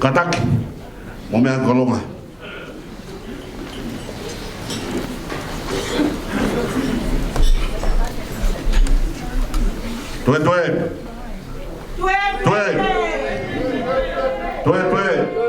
Kataki, mo mea kolonga. Toe toe. Toe toe. Toe toe.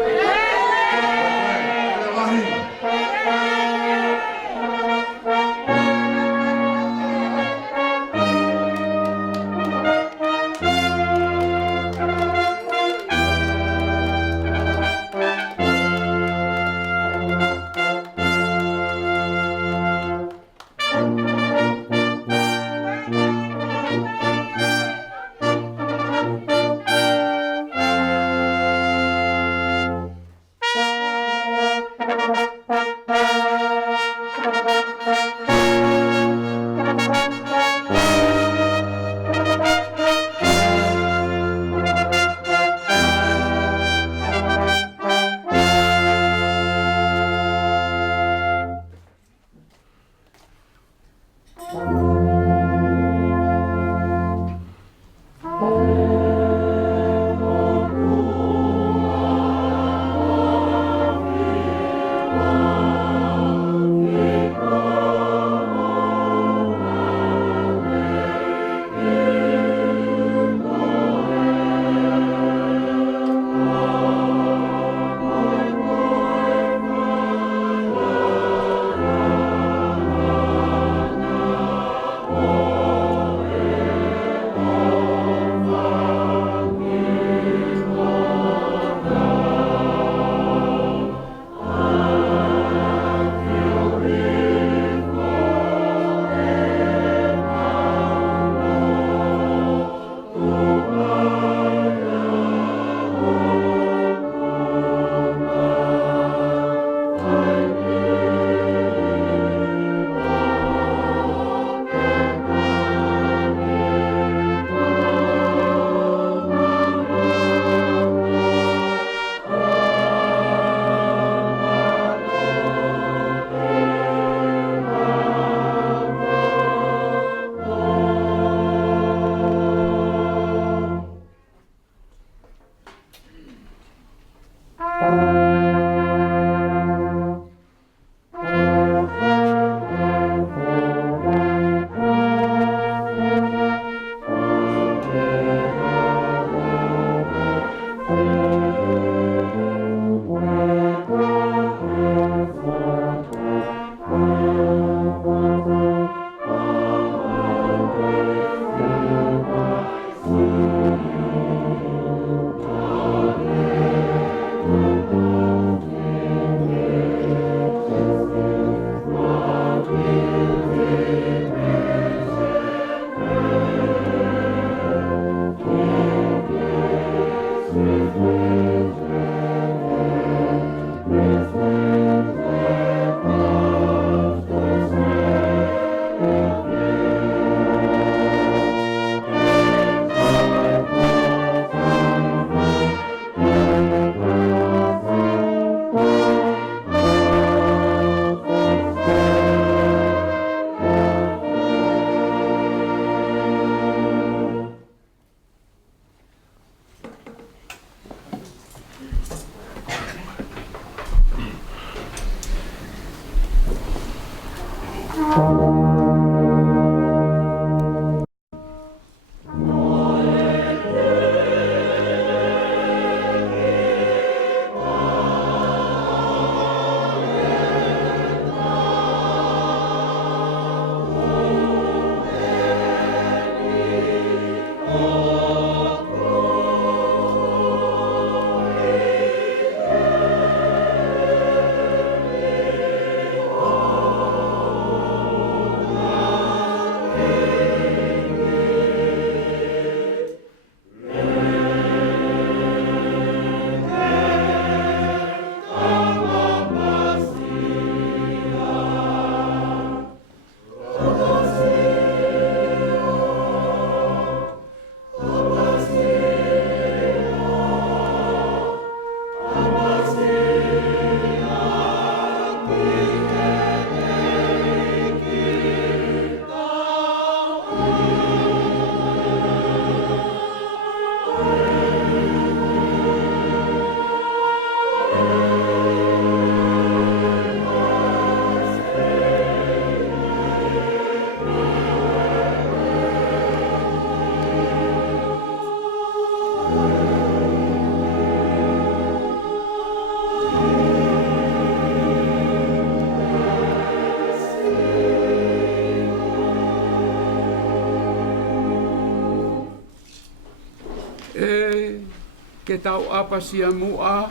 ke tau apasia mua,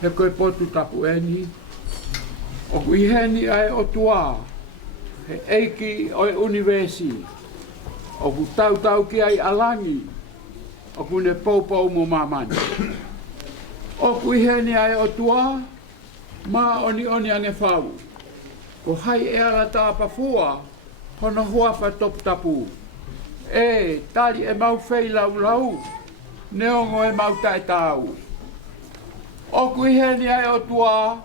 he koe potu tapu eni, o kui heni ai o tua, he eiki o universi, o ku tau ki ai alangi, o ku ne poupou mo mamani. O kui heni ai o tua, ma oni ange whau, ko hai e ala tāpa fua, hono huafa topu tapu. E, tali e mau whei lau, neongo e mau tae tau. O kui heni ai o tua,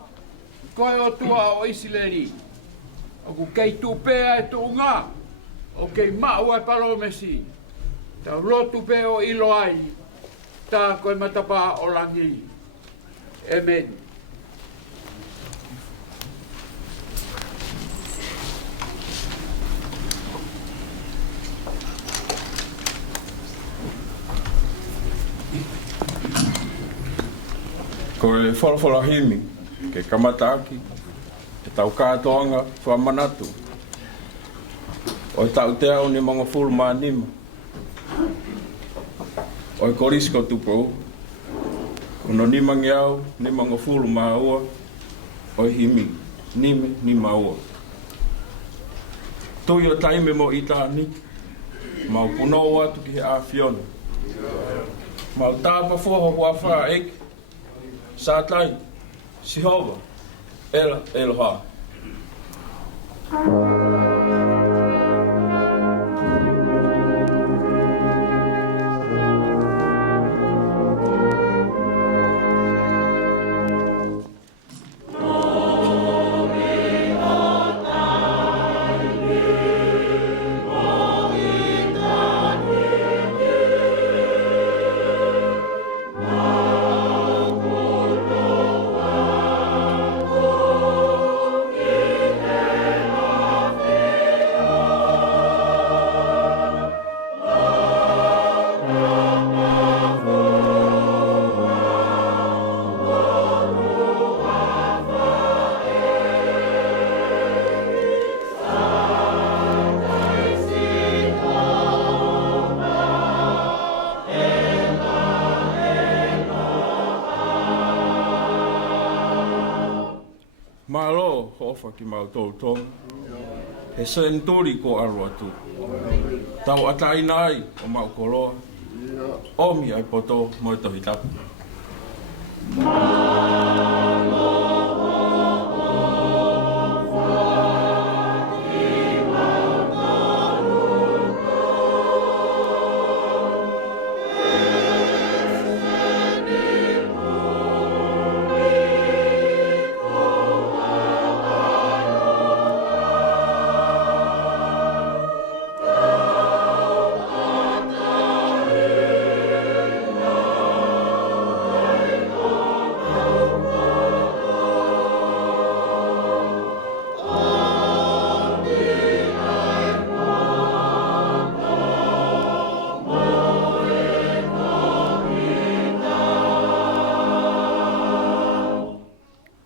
koe o tua o Isileri. O ku kei tupea e tuunga, o kei mau e palomesi. Tau lotu pe o ilo ai, tā koe matapa o langi. Amen. Ko e whalawhalahimi, ke kamataki, e tau Katoanga Fakamanatu. O e tau te au ni mga fulu manima. O e Kolisi ko Tupou. Uno ni mangi au, ni mga fulu maua. O e himi, nime, ni maua. Tui o taime mo i tāni. Mau puno atu ki he awhiona. Mau tāpa foho wawha eke. Sātai, Sihova, Ela, Eloha. Malo hofa ki mau tau Tonga. He senturi ko aru atu. Tau atai nai o mau koloa. Omi ai poto mo e tohi tapu.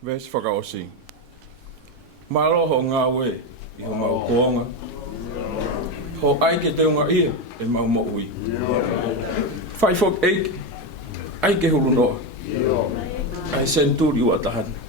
Ves whakaosi. Maloho ngā we i ho mau koonga. Ho aike te unga ia e mau mo ui. Whai whok eike, aike huru noa. Ai senturi ua tahana.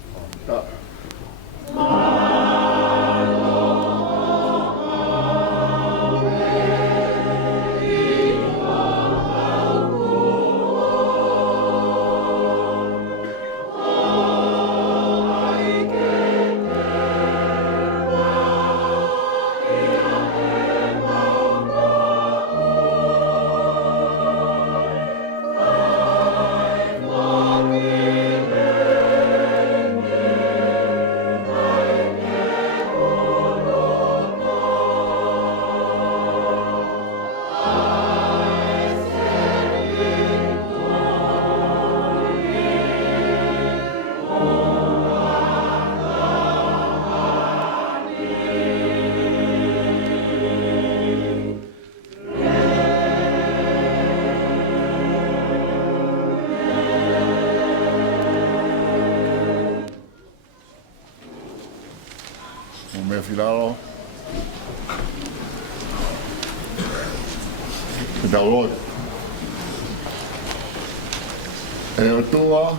Filalo. Download. E o tua.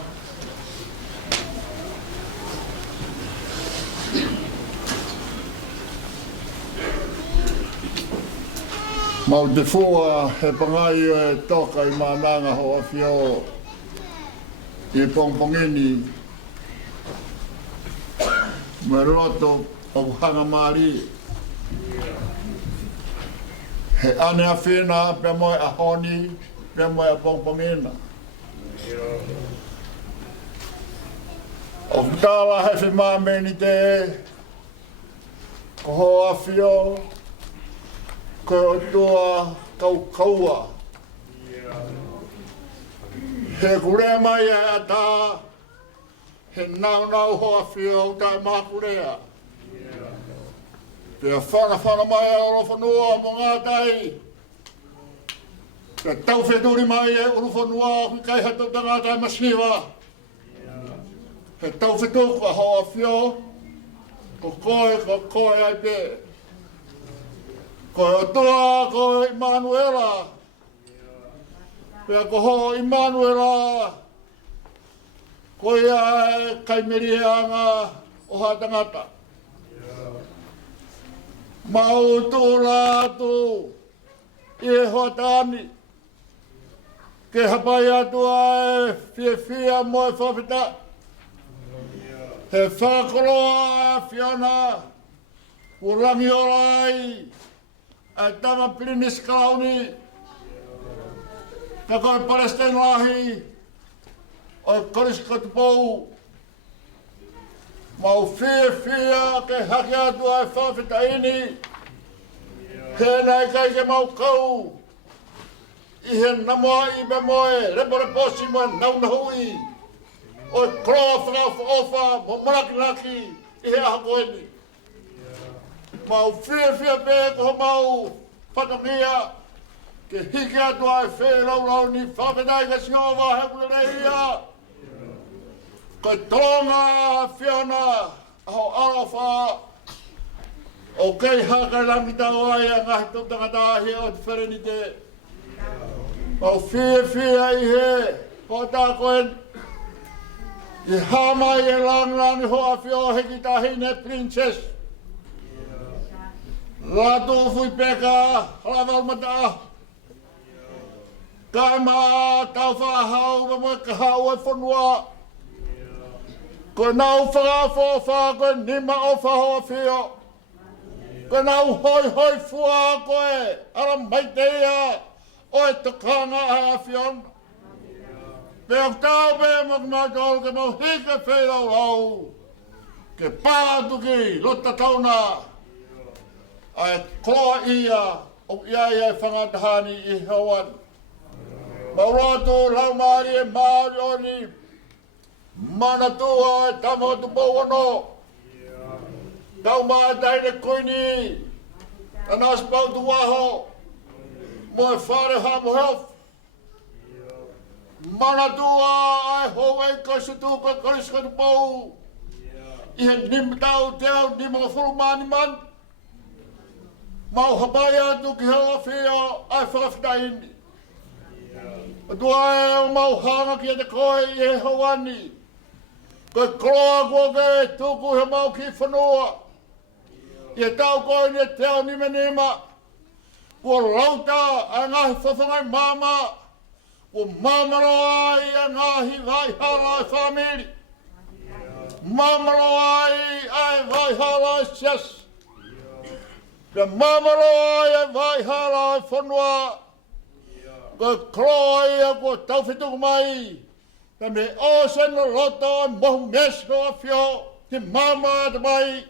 Mau te fua he pangai e toka I mananga ho awhio I pongpongeni me roto o hanga mari he ane a whina pe moe a honi pe moe a pongpongena o tāla he whi māmeni te ko ho awhio ko o tua kaua. He kurea mai e a tā, he nau hoa whio o tai mākurea. Pea whana mai e orofonua mo ngā tai. Pea tauwheturi mai e orofonua o kai hato ta ngā tai masiwa. He tauwhetuku a hoa whio, ko koe ai pe. Ko o toa, ko Emanuela. Pea ko ho Emanuela. Ko ia kai merianga o hatangata. Mau tu Latu. I hoatani. Ke hapai atua e fia mo e Fakafeta'i. He whakoloa Fiona. Urangi orai. A tama plinis kauni. Ka koe Palestine lahi. O Kolisi ko Tupou. Mau fia ke haki atua e Fakafeta'i. He nai kai ke mau kau. I he namoa I be moe. Repore posi moe nau na hui. O kroa whakaofa mo maraki I he aha koeni. Mau fia pe ko mau patamia ke hiki atua e whērau ni Fakafeta'i ka singawa he kulereia. Ko Tonga Fiona aho arofa o kei haka langi tau ai a ngahi tūtangatahi o te wherenite. Mau fia I he ho tā koen I hama I e langi hoa whio heki tahine princess. Lātūfuipeka, Halaevalu mata. Kaima Taufa'ahau ka moe ka hau e whanua. Ko nau whakafofa koe nima o whahoa whio. Ko nau hoi fua koe ara maitea o e takanga a whion. Pea tau pe Manumataongo ke mau hika whērau lau. Ke pātuki lota tauna. Ai koa ia o ia whangatahani I hawan. Mauratu laumari e maarioni. Manatua e tamo Tupou ano. Tauma e taine koini. Nanasipau'u Tuku'aho. Mo e whare hamo health. Manatua ai hoi kasutu ko Kolisi ko Tupou. I he nimitau teo ni mga furumani man. Mau hapai atu ki hoa whio ai Fakafeta'i. Atua e o mau hanga ki te koe I he hawani. Koe kroa kua ke tuku he mau ki whanua. I he tau koe ni e teo nima. Kua lauta a ngahi whawhangai mama. Kua mamaro ai a ngahi vaihala I whamiri. Mamaro ai vaihala I sias. Pea mamaro ai e vaihala I whanua. Ko kroa ia ko tauwhetuku mai. Ka me osena roto e mohu mesko a whio. Te mama te mai.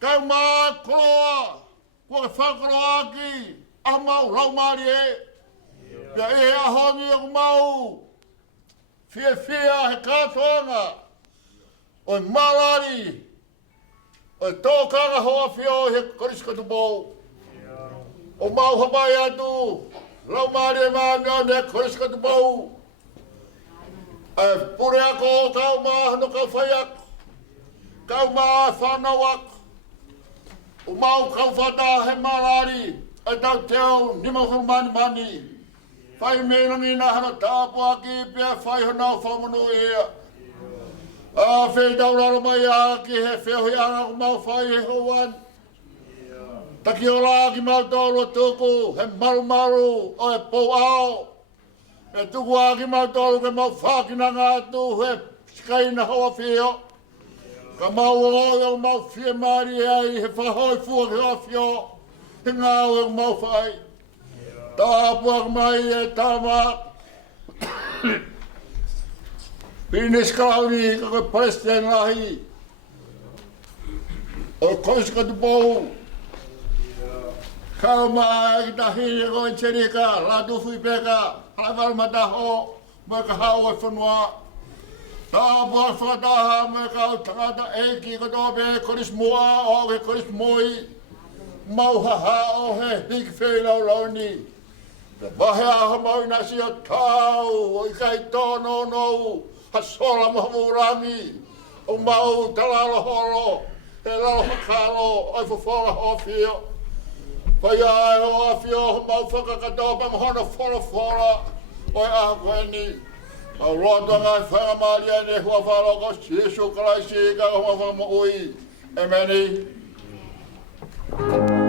Kau maa kroa. Ko e whakaro aki. A mau raumari e. Pea e ahongi aku mau. Fia he Katoanga. O malari. O tōkanga hoa whio he Kolisi ko Tupou. O mau hapai atu. Raumari e maanga ne Kolisi ko Tupou. E pure ako kau maa hano kau whaiak. Kau maa whanawak. O mau kau whata he malari. E tau teo nima mani. Whai mena ngina hana tāpua ki pia whai hona whamanu ea. A whai dauraro mai a ki he whehui anga ku mau whai he hoan. Taki o rā ki mau tōro tuku, he maru o e Pou'ao. E tuku a ki mau tōro ke mau whākina ngā tu he skaina hoa whio. Ka mau o o mau whia maari ai he whahoi fua ki hoa whio. He ngā o mau whai. Tāpua mai e tāma. Pines kauni ka koe president lahi. O Kolisi ka Tupou. Kauma ki tahi e koe Angelika, Lātūfuipeka, Halaevalu mataho, mo ka hau e whanua. Tāpua whakataha mo ka tangata eki ka tōpe Kolisi mua o ke Kolisi moi. Mauhaha o he hiki whēlau launi. Mahe aha mau nasi o tau, o i kai tōno nou, ha sola mahamurangi, o mau talalo horo, he lalo hakalo, o i whawhora hofio. Pai ai o hofio, ho mau whakakatoa, mahona whora, o i aha koeni. A roto ngai whangamari ane hua wharoko, Jesu Kalaisi, ka hua whamaui. Ameni. Oh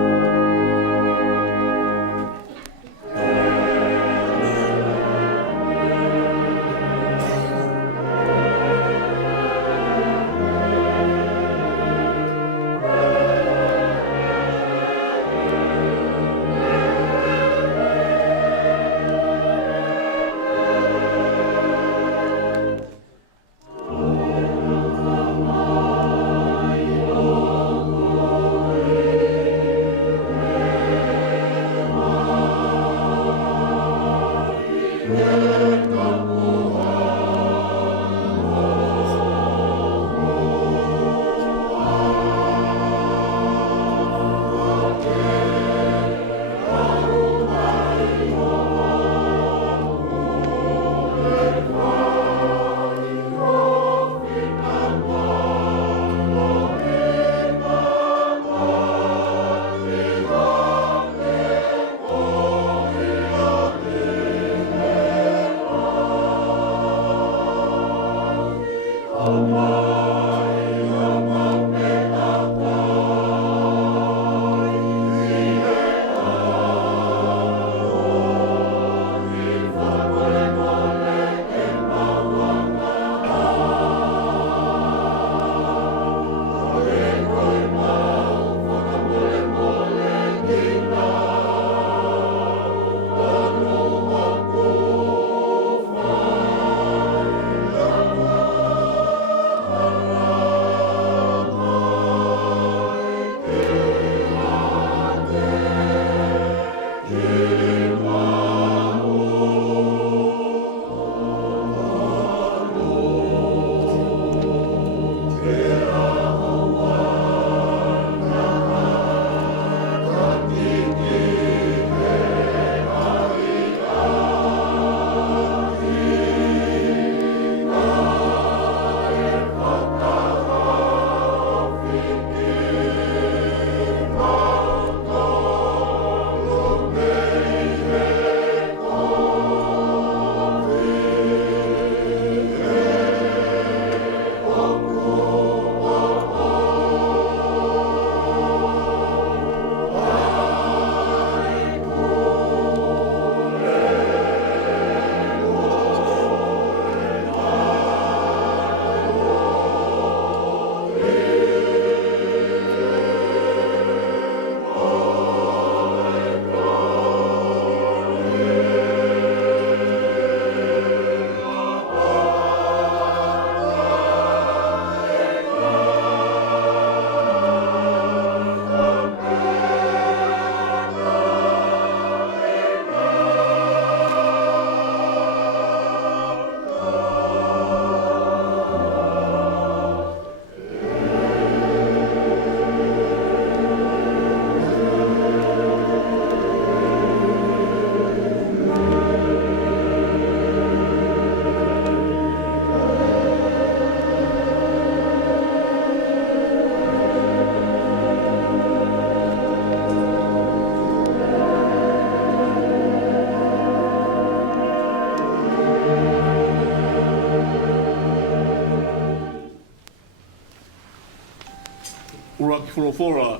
Ura ki whorofora,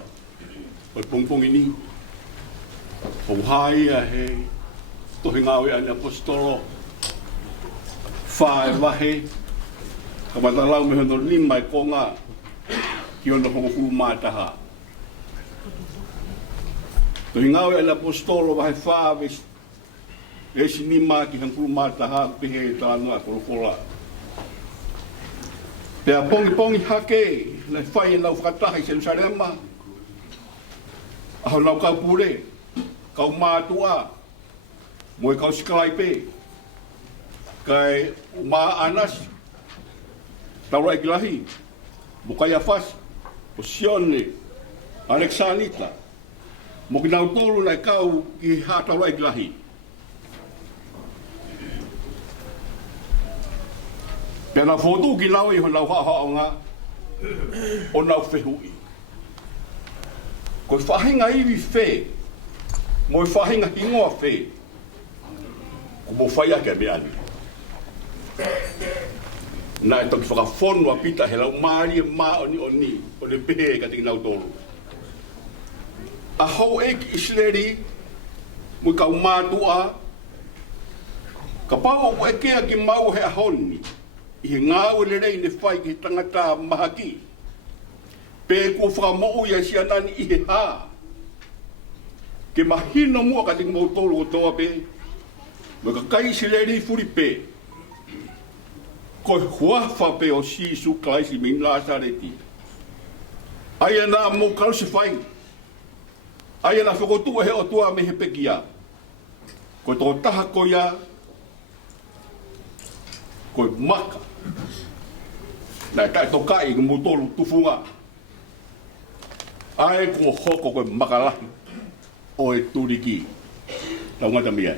o pongpongi ni. O haia he tohi ngawe ane apostolo. Whae wahe, ka matalau me hono lima e konga, ki ono hongo mātaha. Tohi ngawe ane apostolo wahe whae e si lima ki hangkuru mātaha, pehe e tāna korofora. Pea pongi hake, na whai e nau whakatahi se Jerusalema. Aho nau kau pure, kau mātua, moe kau sikalai pe. Kai mā anasi, taura ikilahi, bukai afasi, o Sione, Alexanita, mo ki nau tolu nai kau ki ha taura ikilahi. Pea nau fotu ki nau i ho nau haonga, o nau whehui. Ko whahinga iwi whe, mo whahinga hingoa whe, ko mo whai ake me ani. Nā e toki whakawhonua pita he lau maari e mā oni, o ne pehe ka tiki nau tolu. A hau e ki Isleri, mui kau mātua, ka pau o e kea ki mau he ahoni, i he ngāu le rei ne whai ki he tangata mahaki. Pē kua whakamou ia si anani i he hā. Ke mahino mua ka tiki mau tolu o toa pē, mui ka kai Isleri furi pē. Ko huafa pe o sisu klaisi min Lazareti. Aia na mo kalse fai. Aia na whakotua he o tua me he pekia. Ko tō taha ko ia, ko maka. Nai tai tō kai ki mutolu tufunga. Ai ko hoko ko makalahi o e turiki. Tau ngata mia.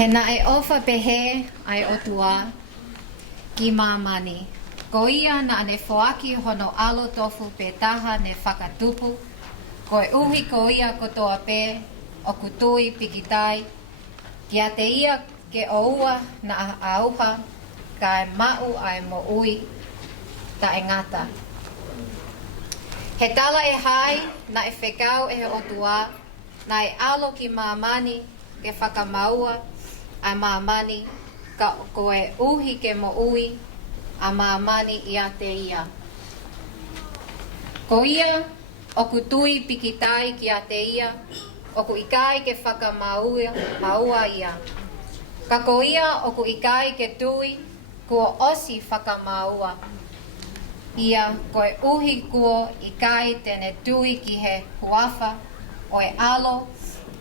He na e ofa pehe ai otua ki mamani. Ko ia na ane foaki hono alo tofu pe taha ne whakatupu. Ko e uhi ko ia kotoa pe o kutui pikitai. Ki a te ia ke oua na auha ka e mau ai mo ui ta e ngata. He tala e hai na e whekau e he otua na e alo ki mamani ke whakamaua a mamani ka ko e uhi ke mo ui a mamani i a te ia. Ko ia o kutui pikitai ki a te ia o ku ikai ke whakamaua ia. Ka ko ia o ku ikai ke tui kua osi whakamaua. Ia ko e uhi kua ikai tene tui ki he huafa o e alo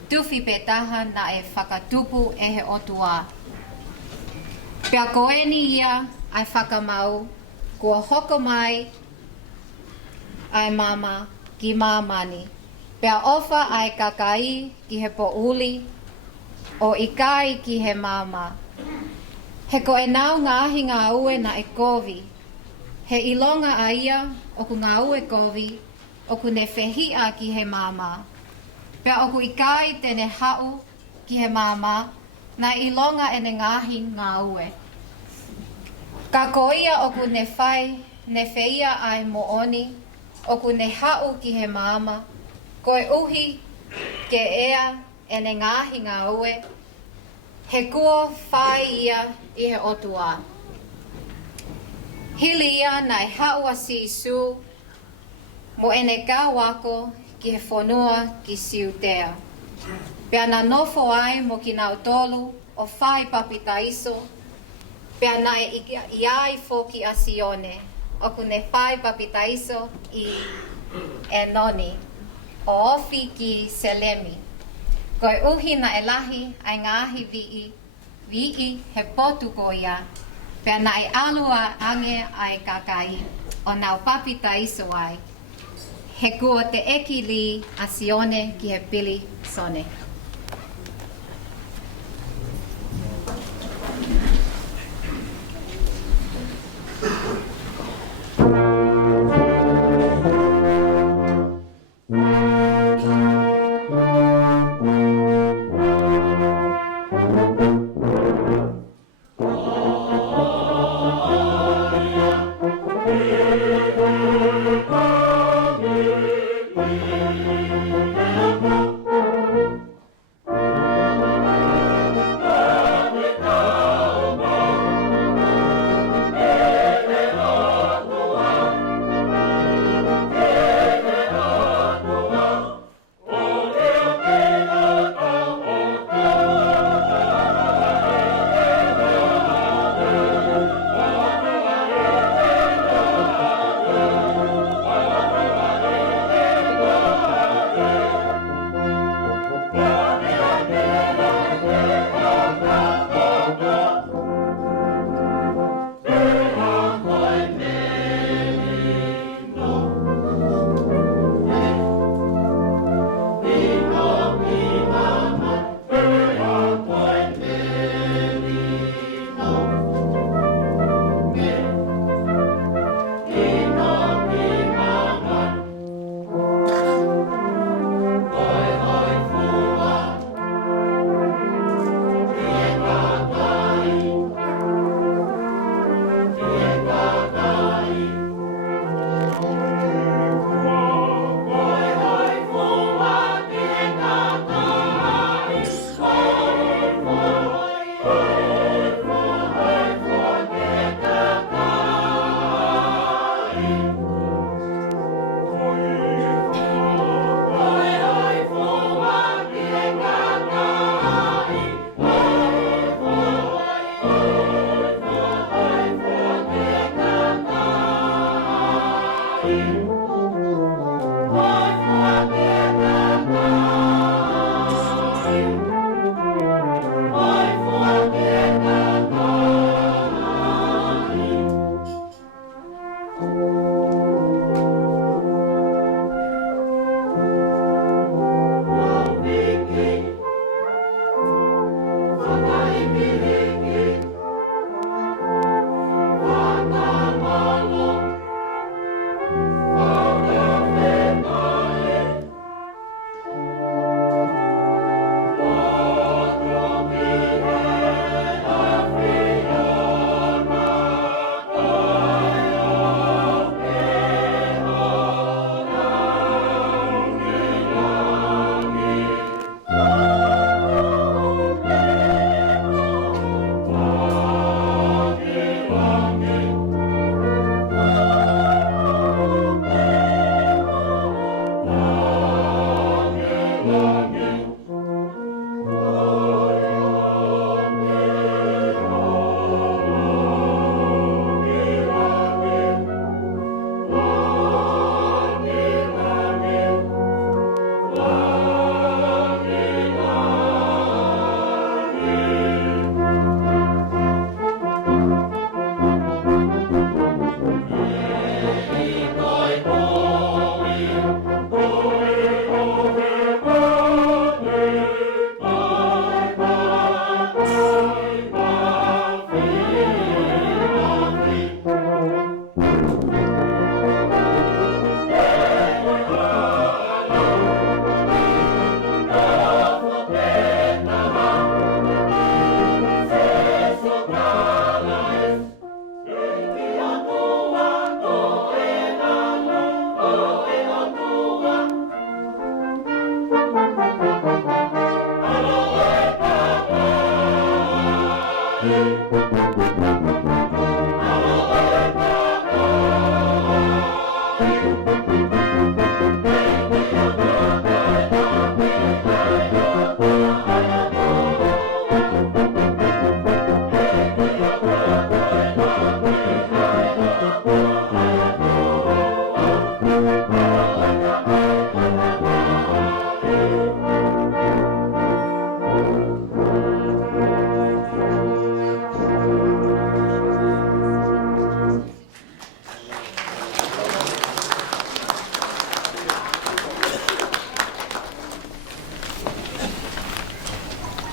Tāufa'ahau na e whakatupu e he otua. Pea koeni ia ai whakamau, kua hoko mai ai mama ki mamani. Pea ofa ai kakai ki he pouli, o ikai ki he mama. He ko e nau ngāhi ngā ue na e kovi. He ilonga a ia o ku ngā ue kovi, o ku ne whehia ki he mama. Pea oku ikai tene hau ki he mama na ilonga e ne ngahi ngā ue. Ka koia oku ne whaia ai mooni, oku ne hau ki he mama, ko e uhi ke ea e ne ngahi ngā ue, he kua whai ia i he otua. Hili ia na e hau a sisu, mo e ne kā wako ki he whanua ki siutea. Pea na nofo ai mo ki nau tolu o whai papita iso, pea na e iai foki a sione, o kune whai papitaiso I Enoni, o ofi ki Selemi. Koe uhi na elahi ai ngāhi vi'i he potu ko ia, pia na I alua ange ai kakai o nau papitaiso ai. He kua te eki li a Sione ki he pili sone.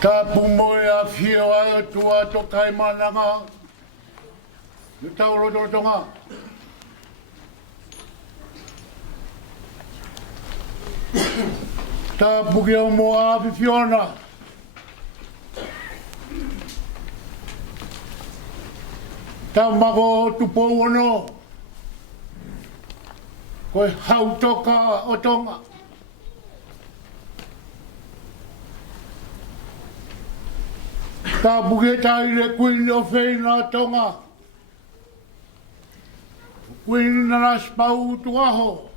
Ta pumoe a fio ai o tua to kai mananga. Ni tau roto tonga. Ta buki o moa a fiona. Ta mago Tupou ono. Koe hautoka o Tonga. Ta buke tai le kuini o whaina Tonga. Kuini Nanasipau'u Tuku'aho.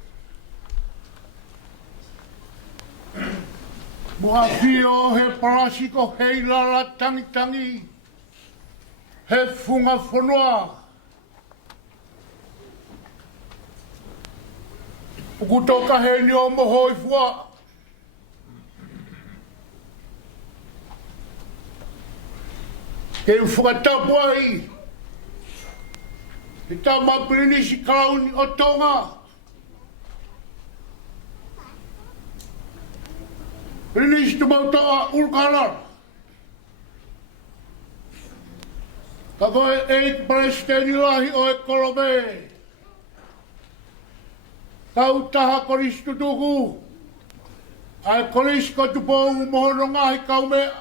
Mua fio he parasiko hei lala tangi. He funga whanua. Ukutoka he ni o moho i fua. Ke whakatapu ai. He tā mapirini si kauni o Tonga. Pirini si Tupouto'a Ulukalala. Ka koe e palestini lahi o e kolome. Kau taha Kolisi tutuku. Ai Kolisi ko Tupou mohono ngahi kau mea.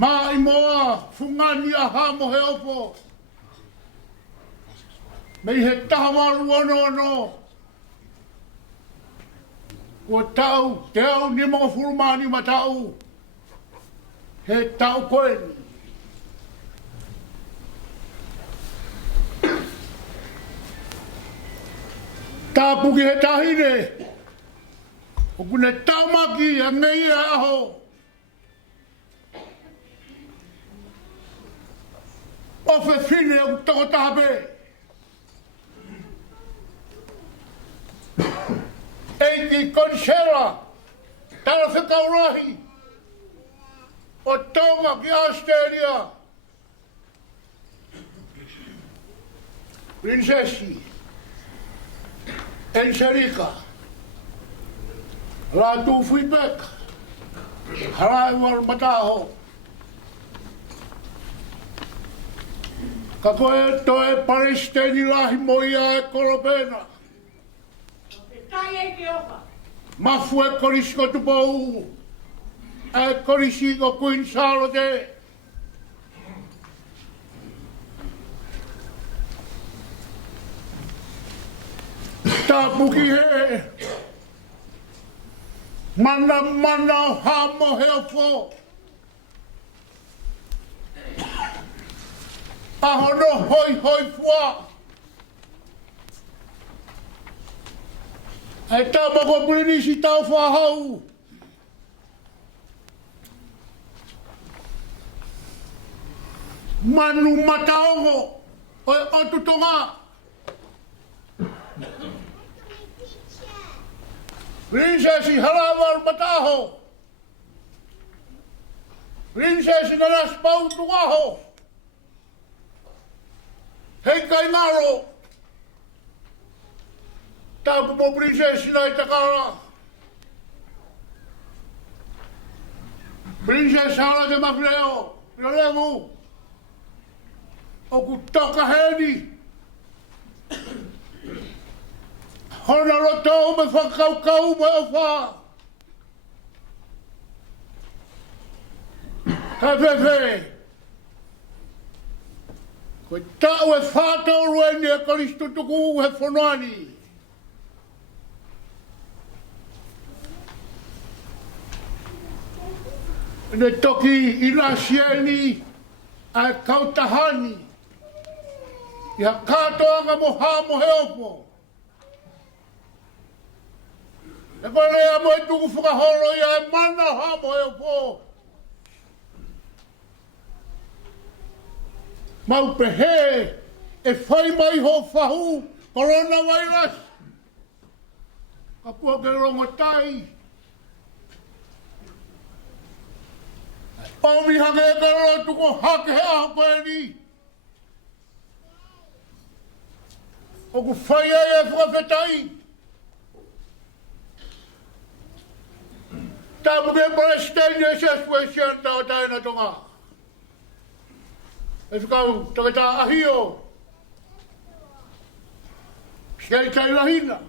Mā i moa fungani a hamo he opo. Mei he taha waru ono. Kua tau, te au ni mga furumani ma tau. He tau koeni. Tā puki he tahine. O kune taumaki a ngei a aho. Ofe fine o toko tahape. Eiki Commissioner, tala whekaurahi. O Tonga ki Australia. Princessi. Angelika. Lātūfuipeka. Halaevalu mataho. Ka koe toe palestini lahi moia e kolopena. Mafu e Kolisi ko Tupou. E Kolisi ko Queen Charlotte. Tā puki he. Mana hamo he ofo. Ahono hoi fua. E tāpako prini si Taufa'ahau. Manumataongo. O e otu Tonga. Princessi Halaevalu mataho. Princessi Nanasipau'u Tuku'aho. Hei kai ngaro. Tapu mo princessi nai takara. Princessi hala te makreo. Pilolemu. Oku toka heni. Hona roto me whakaukau me o wha. Ka whewhe. Koe tau e whātau rueni e Kolisi tutuku he whanoani. Ne toki i la sieni a kautahani. Ia katoanga mo hamo he opo. E palea mo e tuku whakahoro ia e mana hamo he opo. Mau pehe e whai mai ho whahu coronavirus. Ka pua ke rongotai. Omi hake e karo tuko hake he aho koeni. Oku whai e Fakafeta'i. Tamu ke presidente ese suesian tau taina tonga. Esu kau takata ahio. Sekali kai lahina.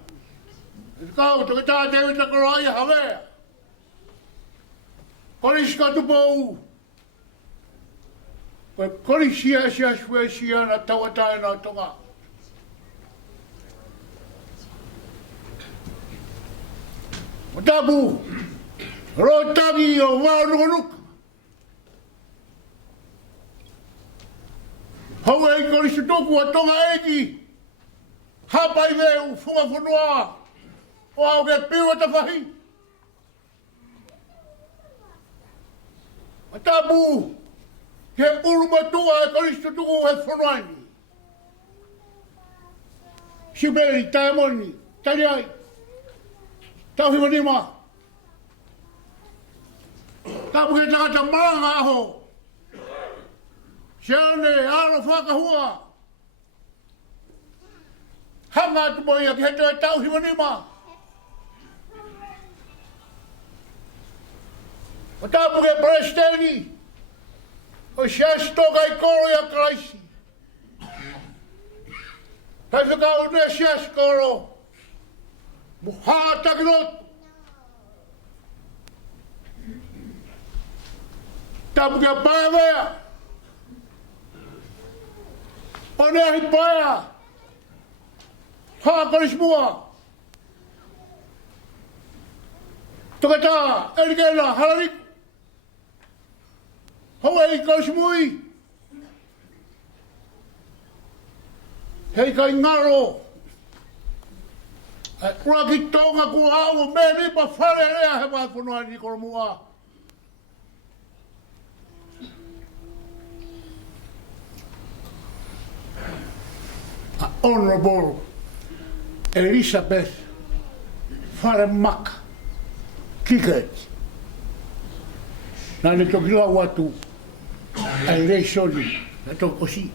Esu kau takata David Nakaraya Havea. Kolisi ka Tupou. Kolisi ese suesian tau taina tonga. Tabu. Rotangi o Ouau Hau e Kolisi toku a tonga eki. Hapa i veu funga funua. O au ke piwa ta whahi. Tabu. Ke urumatua e Kolisi toku e funuani. Siberi, taemoni, taliai. Tauhimanima. Tapu ke takata maranga aho. Siane, aro whakahua. Hanga tupo ia ki heto e tauhimanima. O tapu ke presidenti. O siastoka i koro ia Kolisi. Pai whakau ne siaskoro. Muha takirot. Tapu ke paia vea. One ahi paia. Haa Kolisi mua. Tokata, Eliana, Halaevalu. Hoa i Kolisi mui. Hei kai ngaro. Kura ki Tonga Tuku'aho me ripa whare rea he mai whanua ni koro mua. Honorable Elizabeth Wharemaka Kiket. Nā ne toki lau atu ai rei soni na toko si.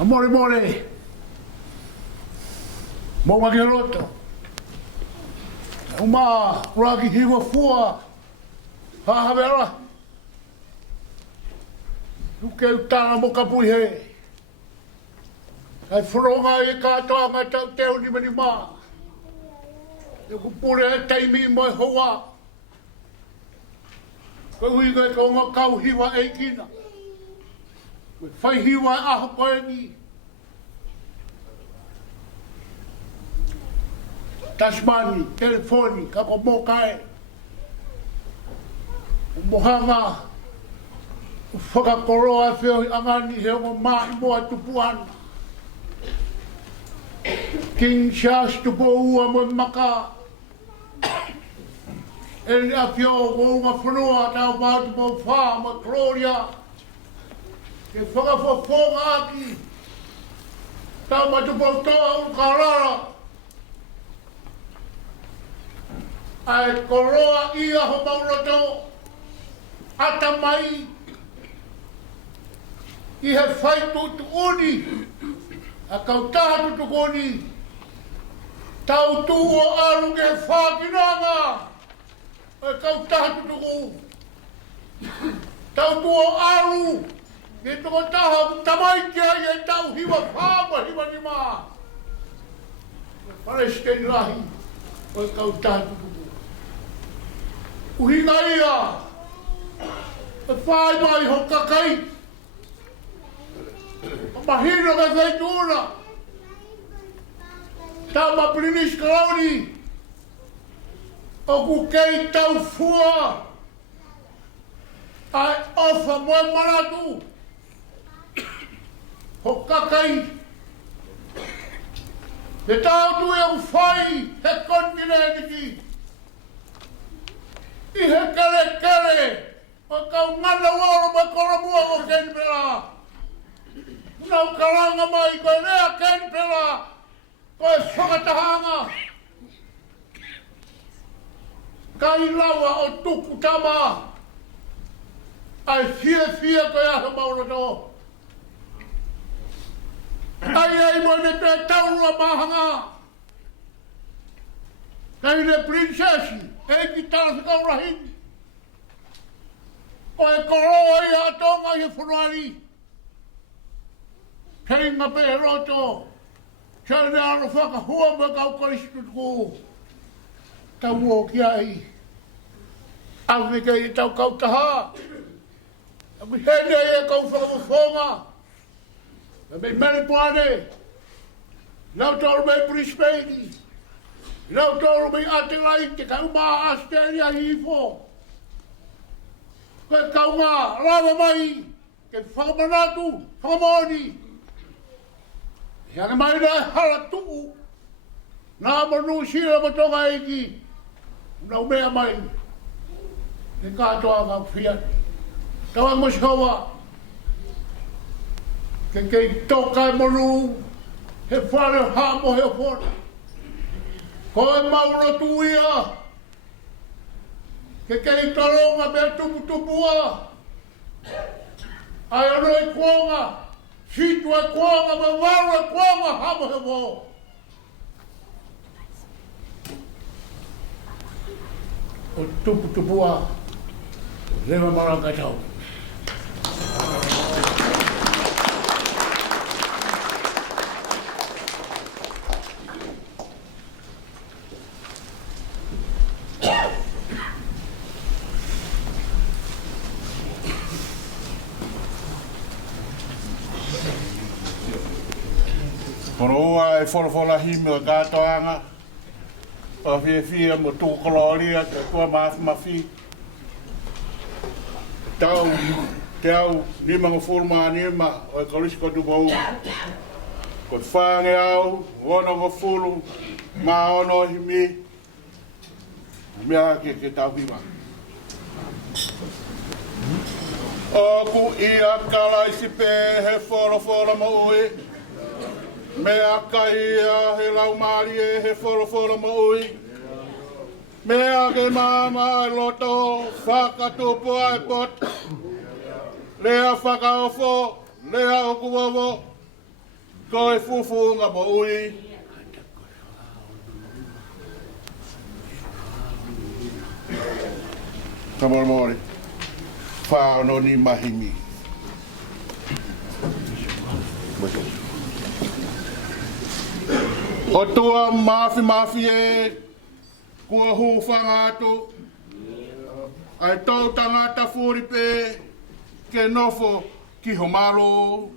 Amore more, mo wake roto. Uma raki hiwa fua, hahavera. Nuke utana mo kapui he. Ai whoronga e katoanga tau teo ni mani maa. E kupure e taimi mo e hoa. Koe hui koe konga kau hiwa e kina. Whai hiwa e aho koe ni. Tasmani, telefoni, kako mokae. Mohanga. Whakakoroa e whio angani he o mahi moa tupuana. King Charles Tupou a Moimoi. Ele a whio o unga whanua tau mau Tupou wha ma Gloria. Ke whakafofonga aki. Tau ma Tupouto'a Ulukalala. Ai koroa ia ho Ouau ata mai. I he whai tutu'uni. A kautaha tutu'uni. Tau tu o aru ke whakinanga. A kautaha tutu'u. Tau tu o aru. Ke toko taha tamai kia i e tau hiwa whama hiwa ni maa. Palestine lahi. O kautaha tutu'u. Uhinga ia. E whai mai ho kakai. Mahino ka feituna. Tama plinis kalauni. O ku kei tau fua. Ai ofa Moimoi. Ho kakai. He tau tu e u whai he kontinenti. I he kere. O kau ngana waro ma koromua o Canberra. Nau karanga mai koe rea Canberra. Koe whakatahanga. Kai lawa o Tuku'aho. Ai fia koe aho Mauroto. Ai mo ne te taurua mahanga. Kei le princesi, e ki tāwhi kau rahini. O e koroa i a Tonga i whanari. Kei ngā pe roto, kei ne aro whakahua me kau Kolisi Tuku'aho. Tau o ki ai. Au me kei tau kau taha. A mi hene e kau whakawhonga. A me mene puane. Nau toro me Brisbane. Nau toro me Adelaide, te kau maa Australia hifo. Koe kau ngā rawa mai, ke Fakamanatu, Fakamoni. Hea mai nai Halaevalu. Nā manu sira matonga eki. Nau mea mai. Ke katoa ngā whiat. Kawa moskawa. Ke kei toka manu. He whare hamo he whore. Koe Ouau ia. Ke kei taronga me Tupouto'a. Ai ano e kuonga. Situ e kuonga, me waru e kuonga hamo he whore. O Tupouto'a. Rewa maranga tau. Koroa e wholofola hime o Katoanga. O whia mo tūkoloria te kua mafi. Tau, te au, lima ngā whulmanima o e Kolisi ko Tupou. Ko te whānge au, ono ngā whulu, mā ono himi. Mea ke tau hima. O ku ia kalaisi pe he wholofola mo ui. Mea kaia he lau maari e he wholofola mo ui. Mea ke mama e loto whakatupua e pot. Lea whakaofo, lea okuovo. Ko e fufunga mo ui. Kamormori. Whaono ni mahimi. O tua mafi e kua hu whangātu. Ai tau tangata furipe ke nofo ki homalo.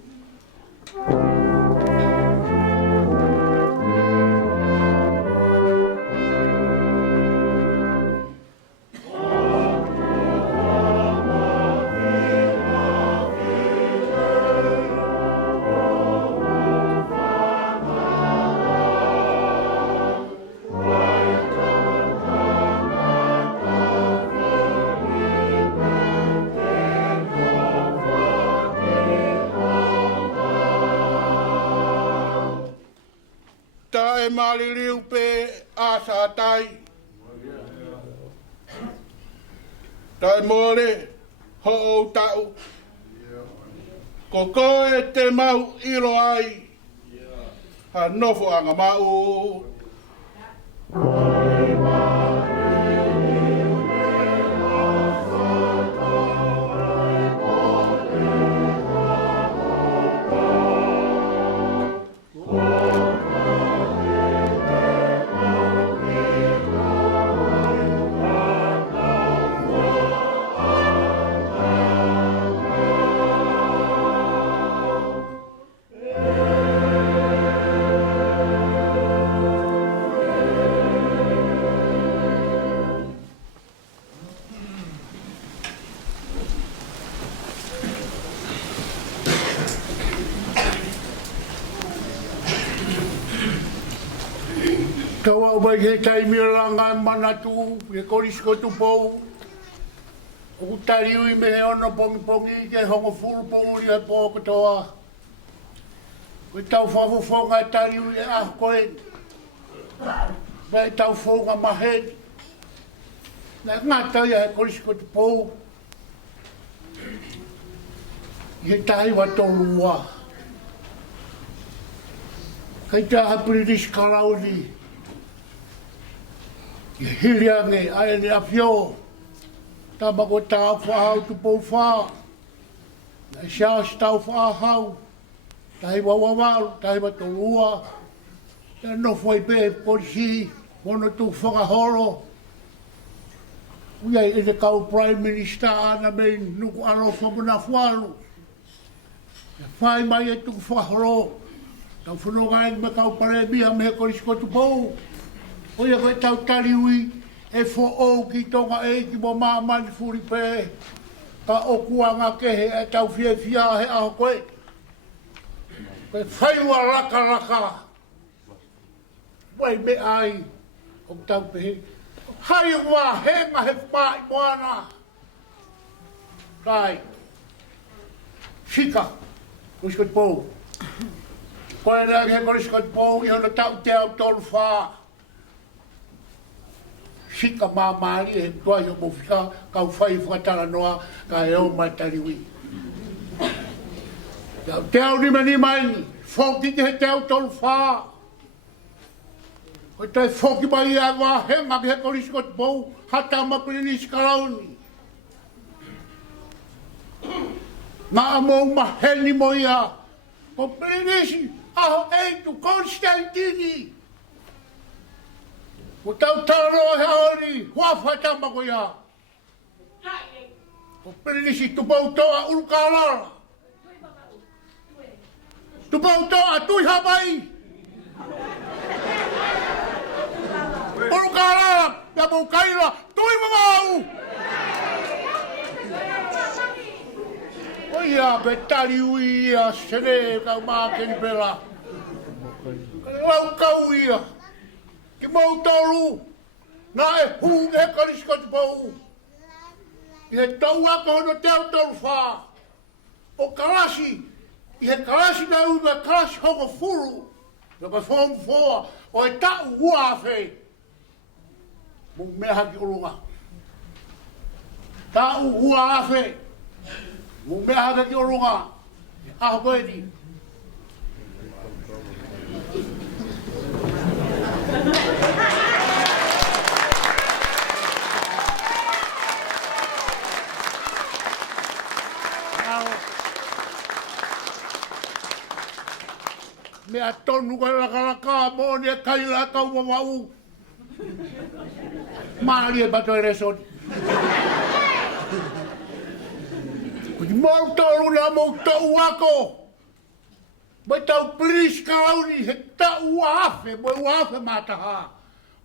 Tae maliriu pe asa tai. Tae mole ho o tau. Ko koe te mau iro ai. Ha nofo anga mau. Kawa ubai he taimi o langa manatu, he Kolisi ko Tupou. O tariui me he ono pongi ke hongo furu pongi he pō katoa. Koe tau whawuwhonga e tariui e koe. Mai tau whonga mahe. Nā ngātai he Kolisi ko Tupou. He tahi wa tolu ua. Kei te ha British Karauri. hiriange ai ni afio. Tama ko Taufa'ahau Tupou wha. Na sias Taufa'ahau. Tahi wawawaru, tahi watolua. Na no foi be Kolisi, mono tu whakahoro. Uiai e te kau Prime Minister ana mei nuku aro whamuna whalu. E whai mai e tuku whakahoro. Tau whanongai me kau pare miha me Kolisi ko Tupou. Oia koe tau tariui e o ki Tonga e ki mo maamani furi pe. Ka okuanga kehe e tau fia he aho koe. Koe whaiua raka raka. Wai me ai o tau pehe. Hai ua henga he whai moana. Kai. Shika. Kolisi ko Tupou. Koe rangi he Kolisi ko Tupou i hona tau te au tolu whaa. Sika mamari e tua yo mofika kau fai whakatara noa ka e o mai tariwi. Te au ni mai, whoki ki he te au tolu whaa. Hoi tai whoki mai a wā henga ki he Kolisi ko Tupou, hata makuri skarauni. Ngā amou maheni mo ia, ko pirinisi aho eitu Konstantini. Ko tau taro he aori, huawha tamako ia. Ko pirinisi Tupouto'a Ulukalala. Tupouto'a tui hapai. Ulukalala, ya mau kaila, tui mamau. Oia, betali ui ia, sene kau mākeni pela. Lau kau ia. Ki mau tolu, na e hu e Kolisi ko Tupou. I he tau ako hono te au tolu wha. O kalasi, i he kalasi na ui me kalasi hongo furu. Na ka whom whoa, o e tau hua awhi. Mu meha ki urunga. Tau hua awhi. Mu meha ki urunga. Aho koe ni. Mea tonu kai rakaraka mo ne kai la kau mamau. Mali e bato e resoni. Kuni mau tolu na mau tau ako. Mai tau pris karauni he tau uafe, mo uafe mataha.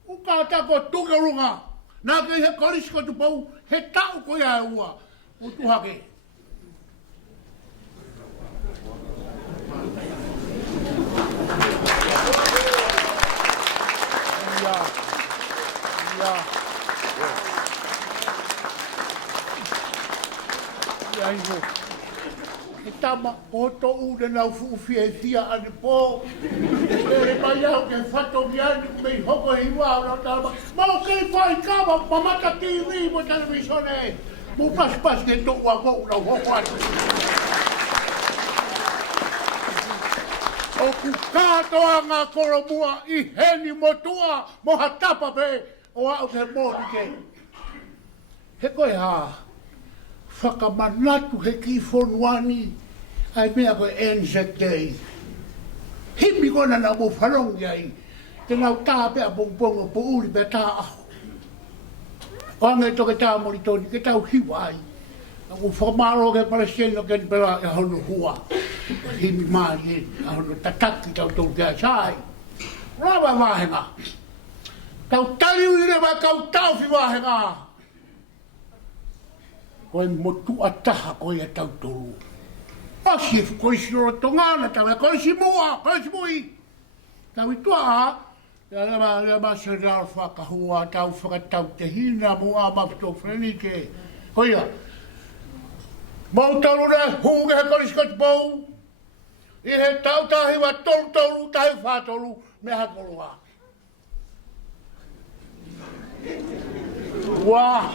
Uka tako tukarunga. Nā kei he Kolisi ko Tupou, he tau ko ia ua. Utuhake. Iaiho. E tama o to ude nau fuufi e fia ane pō. E mai au ke whato mi ane mei hoko hiwa o tama. Mau kei whai kawa mamata TV mo televisione. Mo pas ke toku a kou nau hoko atu. O ku katoa ngā koromua I heni motua mo hatapa pe o au ke mōri ke. He koe haa. Fakamanatu he ki whonuani ai mea koe NZ. Himi kona na mo whanongi ai te ngau tā pia bongbongo po uri pe tā aho. O ange toke tā mori toni ke tau hiwa ai. Nau whamaro ke Palestina ke ni pera e hono hua. Himi maari e a hono tataki tau tau kia sai. Rāwa wāhenga. Tau tali uire wa kau tau fi wāhenga. Koe motu ataha koe a tau tolu. Asi e Kolisi ro tongana tawa Kolisi mua, Kolisi mui. Tau I tua lea ma se rara whakahua tau whakatau te hina mua mafto whenike. Koia, mau tolu ne huge he Kolisi ko Tupou. I he tau tahi wa tolu tolu tahi whatolu me hakoloa. Wah!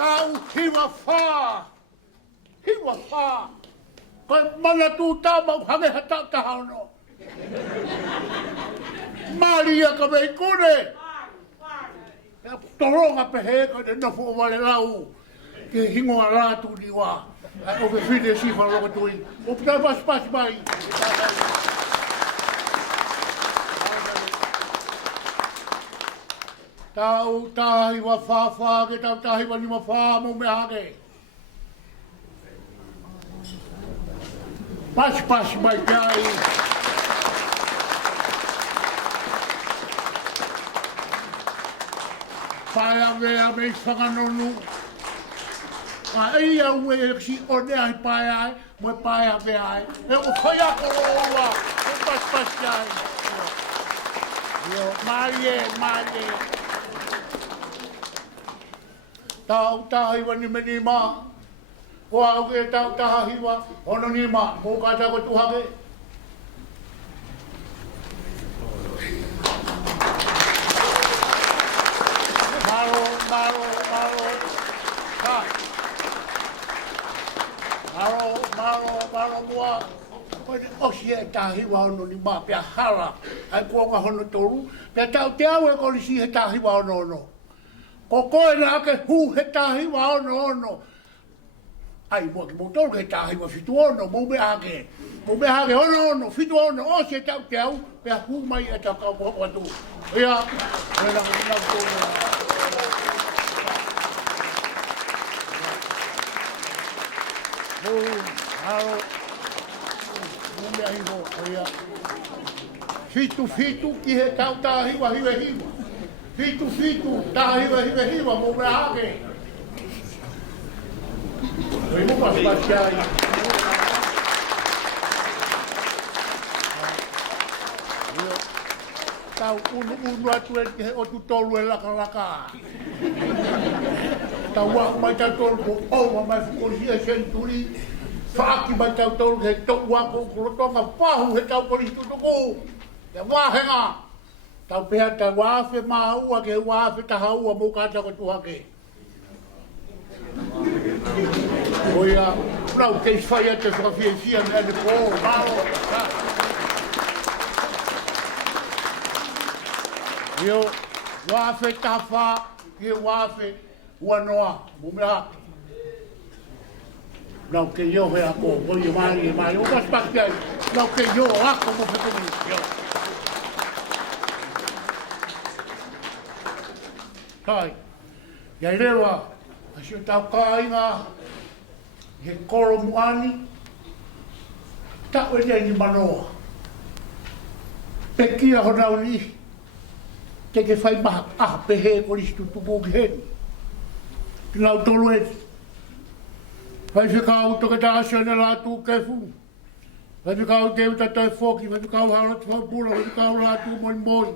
Tau hiwa wha. hiwa wha. Koe manatu tā mau hange hata taha ono. Maria ka mei kone. Toronga pehe ka de nofu o wale lau. Ke hingo a Latu ni wā. O ke whine si whanonga tui. O pita pas mai. Tau tahi wa whawha ke tau tahi wa lima wha mo me hake. Pas mai tai. Pai a me whanganonu. Ka ei au e si one ai pai ai, mo pai a me ai. E o whai a koroa, o pas tai. Mai e. Tau tahi wa ni me ni ma. Ko au ke tau tahi wa, ono ni ma, mo ka ta ko tuhake. Maro. Maro mua. Koe ni osi e tahi wa ono ni ma, pia hala. Ai kuonga hono toru. Pia tau te au e kolisi he tahi wa ono. Ko koe na ake hu he tahi wa ono. Ai mua ki motoru he tahi wa fitu ono, mo me ake. Mo me ake ono, fitu ono, osi e tau te au. Pia hu mai e tau kau mua watu. Ia, e lang toru. Halo, mumbe ahivo, oia. Fitu, ki he tau tahiwa, hiwa. Fitu, tahiwa, hiwa, mumbe hake. Oi, mo pasai. Tau unu atu e ke o tutolu e laka. Tau wa mai tau tolu ko o mai Kolisi e senturi. Whaaki mai tau tolu he tau wa ko Tonga pahu he tau Kolisi tutuku. Te wahenga. Tau pea tau wafe mahaua ke wafe tahaua mo kata ko tuhake. Oia, nau te whaia te whakawhiawhia mea ne ko, maro. Io, wafe tawha, ke wafe uanoa, mumea. Nau ke io he ako, oi mari, o paspaki ai, nau ke io ako mo whakumi, io. Kai, iai rewa, asio tau kāinga, he koro muani, tau e nei ni manoa. Pekia honau ni, te ke whai maha pehe Kolisi Tupou ki heni. Kinau tolu e. Whai whikau toke tāsio ne Latu kefu. Whai whikau te uta tai whoki, whai whikau haratu whaupura, whai whikau Latu Moimoi.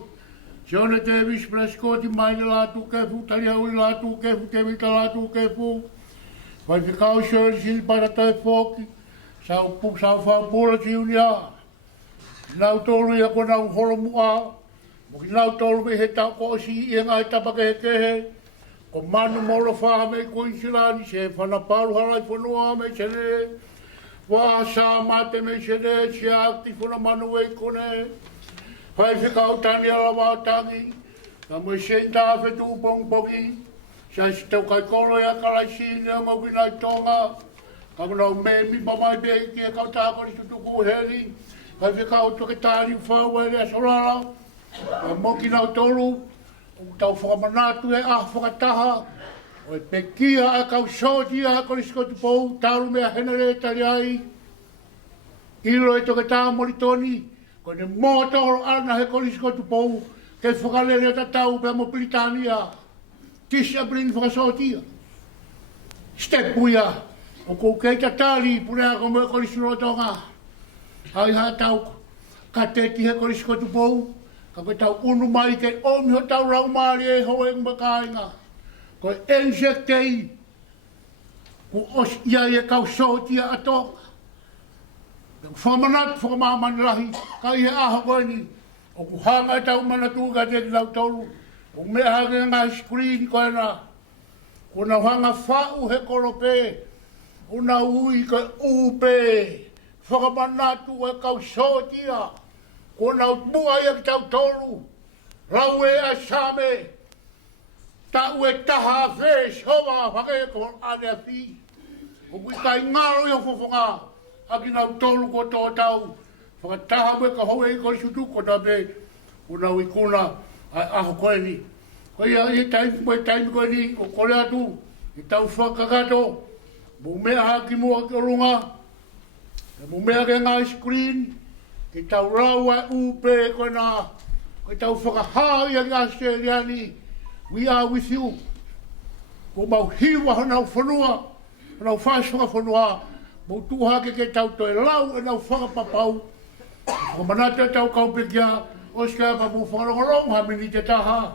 Sione te vispleskoti mai ne Latu kefu, tali hau i Latu kefu, te vita Latu kefu. Whai whikau sione silpara tai whoki, sau whaupura ti unia. Kinau tolu ia kona horo mua. Mo ki nau tolu me he tau ko si i ngai tapake he kehe. Ko manu moro wha me ko insilani se whanaparu halai whanua me sene. Wā sā mate me sene se akti whana manu e kone. Whai whikau tani ala wātangi. Ka mo se inta whetu pongpoki. Sa si tau kai kolo ia kalaisi nea mau winai Tonga. Ka mnau me mi mamai be ki e kau tā Kolisi tutuku heri. Whai whikau toke tāni whaua e rea sorala. Moki nau tolu, tau Fakamanatu e whakataha, o e pekia a kau soti a Kolisi Tupou, taru mea henare tari ai, ilo e toke tā moritoni, ko ne mō toro ana he Kolisi Tupou, ke whakalere ta tau pe mo Britania, tisia brin whakasotia. Stepuia, o kou kei ta tali, purea ko mo Kolisi Tonga, hai ha tau, ka teti he Kolisi Tupou, ka koe tau unu mai ke omi ho tau raumari e hoa e mbakainga. Koe enjektei, ku os ia e kau sotia a Tonga. Whamanatu whakamamani rahi, ka ihe aho koeni. O ku hanga e tau manatu ka te lau tolu. O mea hake ngā screen koe na. Ko na hanga whau he korope. una ui ka upe, whakamanatu e kau sotia, kona utbua ia ki tau tolu, rau e a same, ta ue taha ve shova, whake ko ane a fi, o kui kai ngaro ia fofonga, aki nau tolu ko tō tau, whakataha me ka hoe i ko sutu ko ta me, una ui kuna, aho koe ni. Koe ia i taimi koe ni, o kore atu, i tau whakakato, mo mea haki mua ki orunga, mo mea ke ngā screen, ki tau raua upe koe nā, koe tau whakahau ia ki Australiani, we are with you. Ko mau hiwa hanau whanua, hanau whaaswaka whanua, mo tuhake ke tau toi lau e nau whakapapau, ko manata tau kaupekia, oska pa mo whakarongorong ha mini te taha,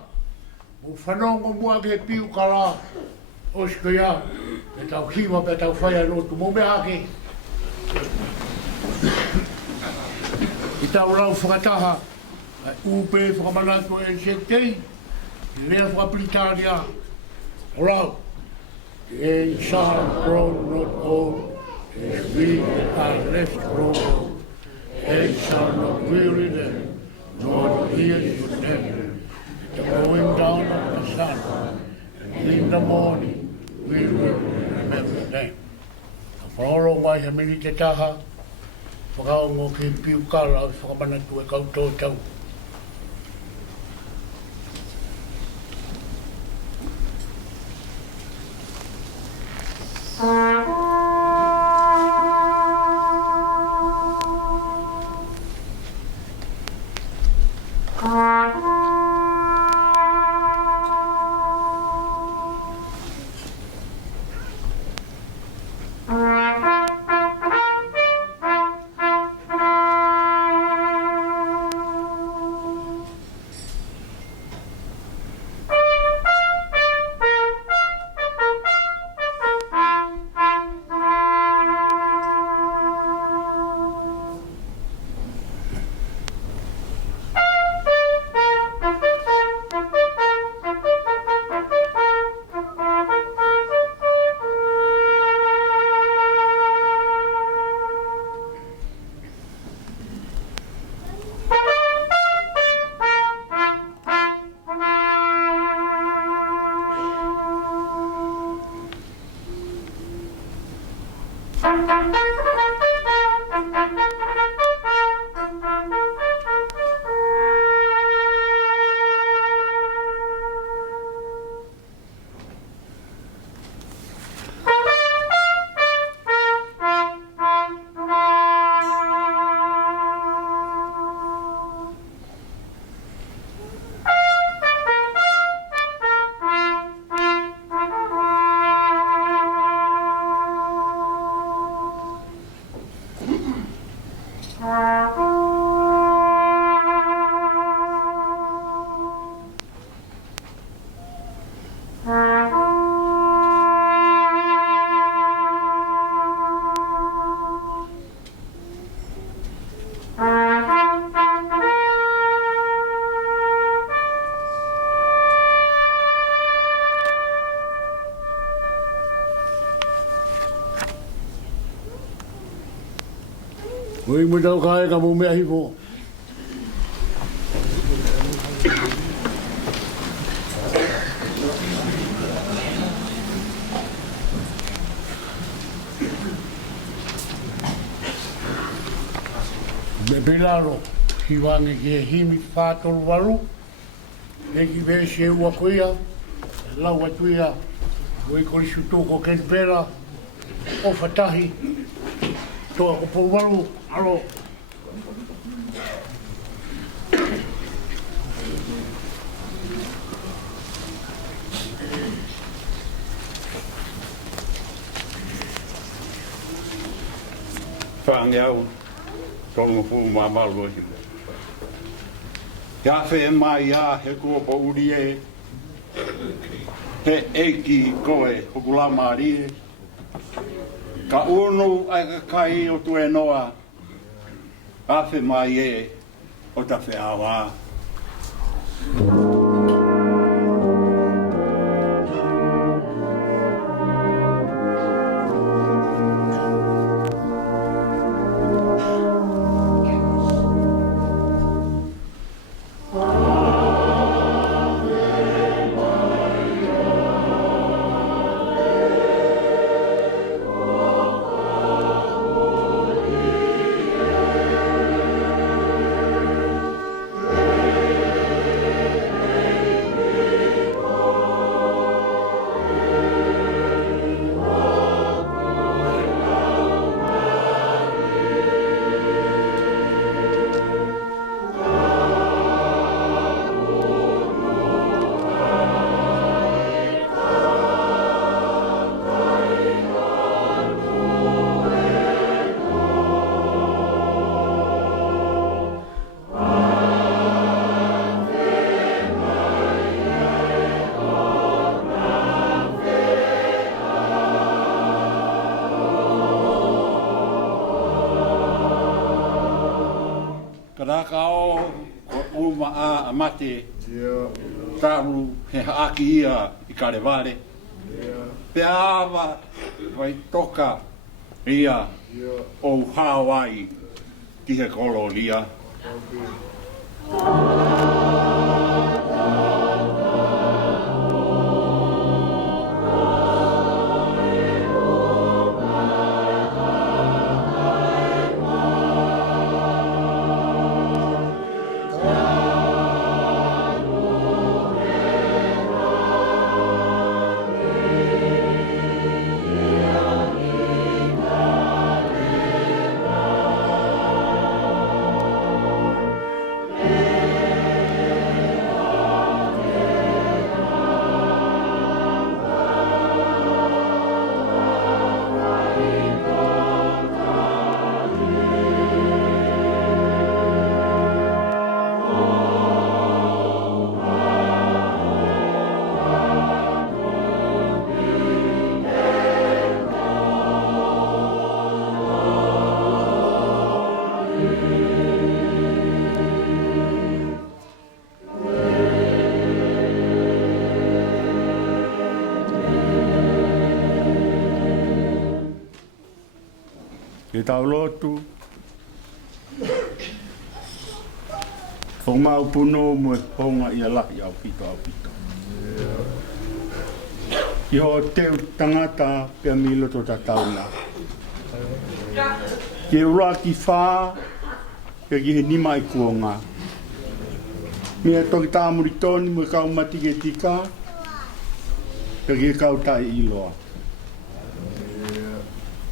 mo whanongo mua ke piu kala, oska ia, pe tau hiwa pe tau whaia rotu, mo mea ke. I tau lau whakataha, upe whakamanatu e sektei, i rea whakapilitaria, o lau, a child grown not old, as we are left grown old, and shall not weary them, nor hear for them, the going down of the sun, and in the morning we will remember them. Ka whaoro mai he mini te taha, whakaongo ki piu kala o whakamanatu e koutou tau. Oi mo tau kai ka mo mea hipo. Me pilaro, hiwange ki himi whātoru waru, e ki vese e ua kuia, lau atuia, oi Kolisi tōko Canberra, o whatahi, toa ko pōwaru, alo. Whaangeau, tonga fu mamalo hi. Ia whe mai ia he kua pa uri e, he eiki koe hukula maari e. Ka unu ai ka kai o tu e noa, a whe mai e o ta whe awa. Kakao, o uma a mate, taru he haaki ia I Halaevalu. Pe awa vai toka ia o Hawaii ki he kolonia. Ke tau lotu. Whong mau puno mo honga I laki au pito. I ho teu tangata pia milo to tatauna. Ke ura ki wha, ke ki he nima I kuonga. Mea toki tā muritoni mo kau mati ke tika, ke ki kau tai iloa.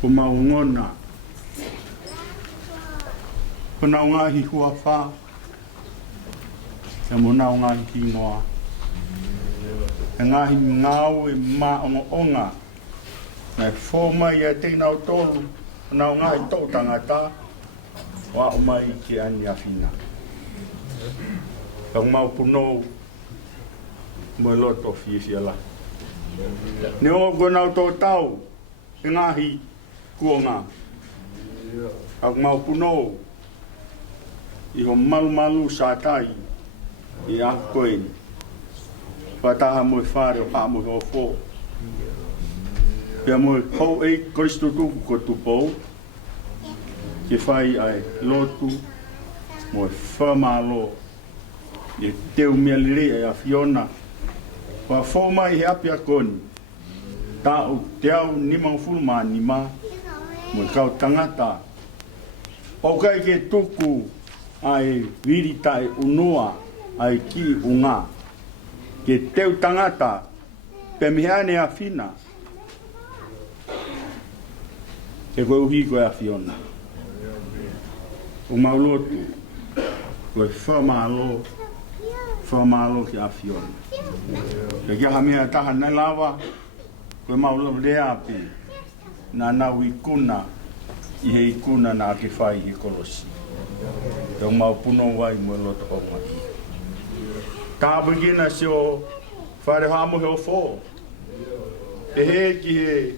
Ko mau ngona. Ko nau ngahi hua wha. E mo nau ngahi ki ngoa. E ngahi ngau e ma onga. Nai fōma I a te nau tolu. Nau ngahi tō tangata. Wa o mai ki ani a whina. Kau mau punou. Mo loto fia la. Ne o go nau tō tau. E ngahi kuonga. Kau mau punou. I ho malu sātai I a koeni. Whataha mo whare o ha mo ho fō. Pea mo hou Kolisi tuku ko Tupou. Ke whai ai lotu mo whamalo. I teu mea lere a Fiona. Wa fō mai he api a koni. Tā o te au nima o fulma nima. Mo kau tangata. O kai ke tuku. Ai wirita e unua ai ki unga ke teu tangata pe mihane a fina e koe uhi koe a Fiona o maulotu koe whamalo ki a Fiona e kia hamea taha na lawa koe maulotu rea api na nau I kuna I he ikuna na ke whai I Kolisi. Tau mau puno wai mo loto o mai. Tā pagina se o whare hamo he o fō. E he ki he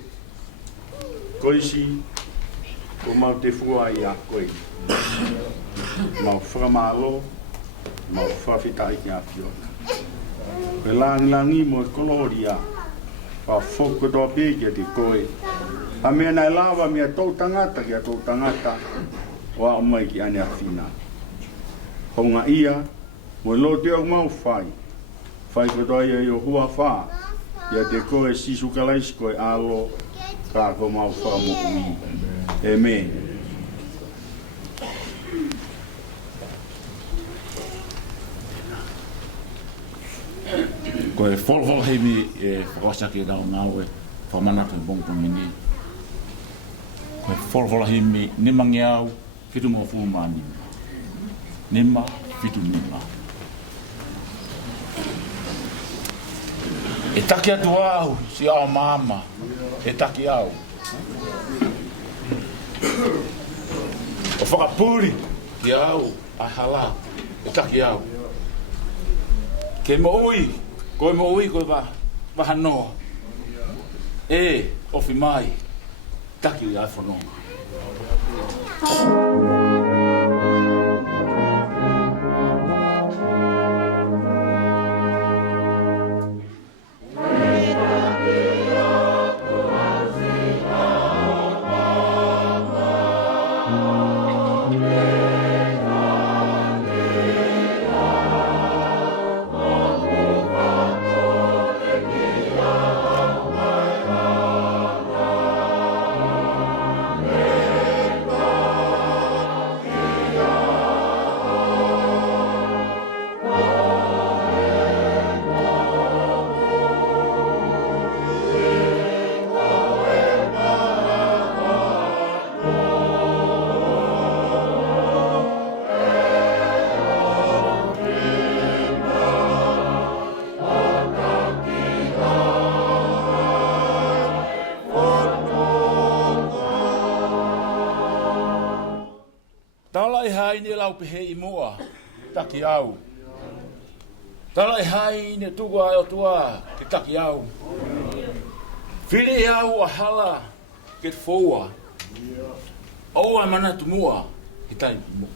Kolisi o mau te fua I a koe. Mau whakamalo, mau Fakafeta'i ki a Fiona. Koe langi mo koloria. Wha whokotoa pēkia te koe. A mea nai lawa mea tau tangata ki a tau tangata. Wa o mai ki ane a whina. Honga ia, mo lo te au mau whai. Whai kotoa ia I o hua wha. Ia te koe sisu kalaisi koe alo, ka ko mau wha mo ui. Amen. Koe wholwhol heimi e whakasaki rao ngāwe, whamanatu bongpongini. Koe wholwhol heimi nimangi au, Fitu mo fuma nima. Nima, fitu nima. E taki atu au, si au mama. E taki au. O whakapuri, ki au, a hala. E taki au. Ke mo ui, koe mo ui koe wahanoa. E, ofi mai, taki ui ai whanonga. au pehe I mua, taki au. Tala hai ne tuku'aho tua ke taki au. Whiri au a hala ke foua. Oua manatu mua, I tai mua.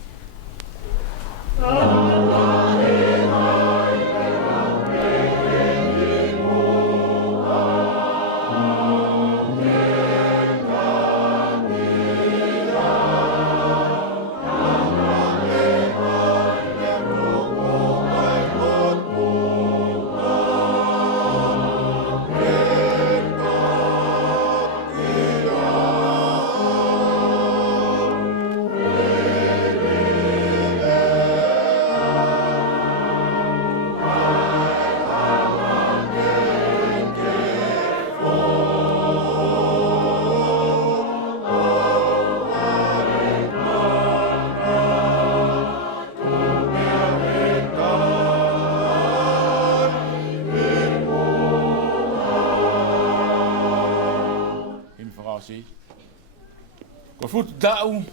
Ko futu dau,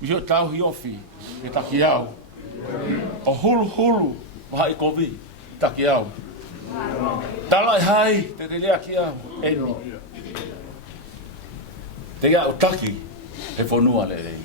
mio tau hiofi, e taki au. O hulu, maha I kovi, taki au. Talai hai, te te lea ki au, eni. Te ia o taki, e whanua le ei.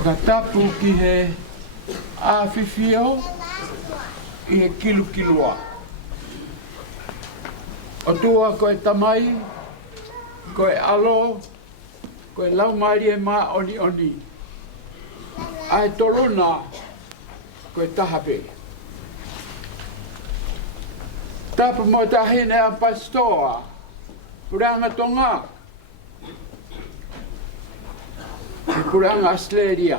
Whakatapu ki he āwhiwhio I he kilukiloa. O tua koe tamai, koe alo, koe laumari e mā oni oni. Ai toluna, koe tahape. Tapu mo tahine a pastoa, puranga Tonga. Puranga Australia,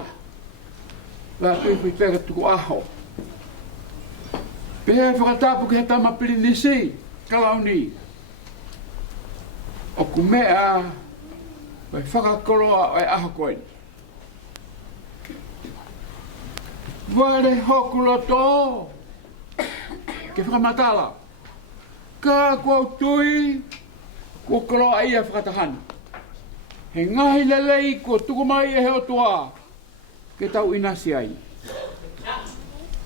Lātūfuipeka Tuku'aho. Pehe whakatapu ki he tamapiri nisi, kalauni. O kumea, vai whakakoroa o e aho koeni. Ware hoku loto, ke whakamatala. Ka kua tui, kua koroa ia whakatahana. He ngahi lelei ko tukumai e heo tua ke tau inasi ai.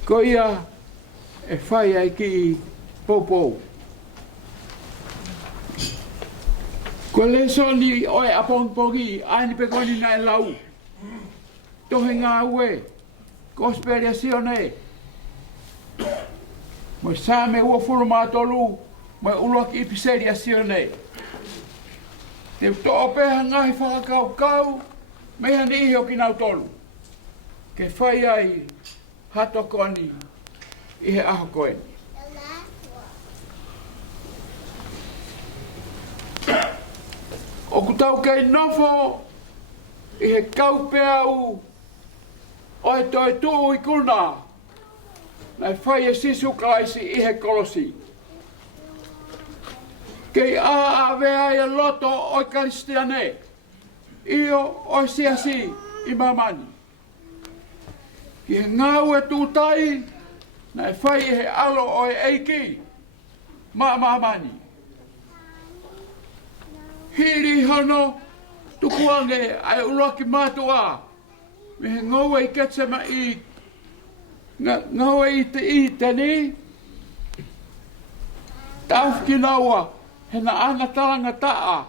Ko ia e whai ai ki Tupou. Ko le soni oe apongpongi aini pekoni na e lau. Tohe ngā ue, ko speria sione. Mo same ua furu mātolu, mo uloki ipiseria sione. Te topeha ngahi whakakau, meha ni iho ki nau tolu. Ke whai ai hatokoni I he aho koeni. O kutau kei nofo I he kaupea u o e toi tuu I kuna. Nai whai e sisu kalaisi I he Kolisi. Kei a vea I loto o Kristiane. Io o siasi I mamani. Ki he ngau e tūtai, nai whai he alo o e eiki. Mamani. Hiri hono, tukuange ai uloki mātua. Me he ngau e ketsema I Ngau i te ni. Tau ki naua. He na ana talanga taa.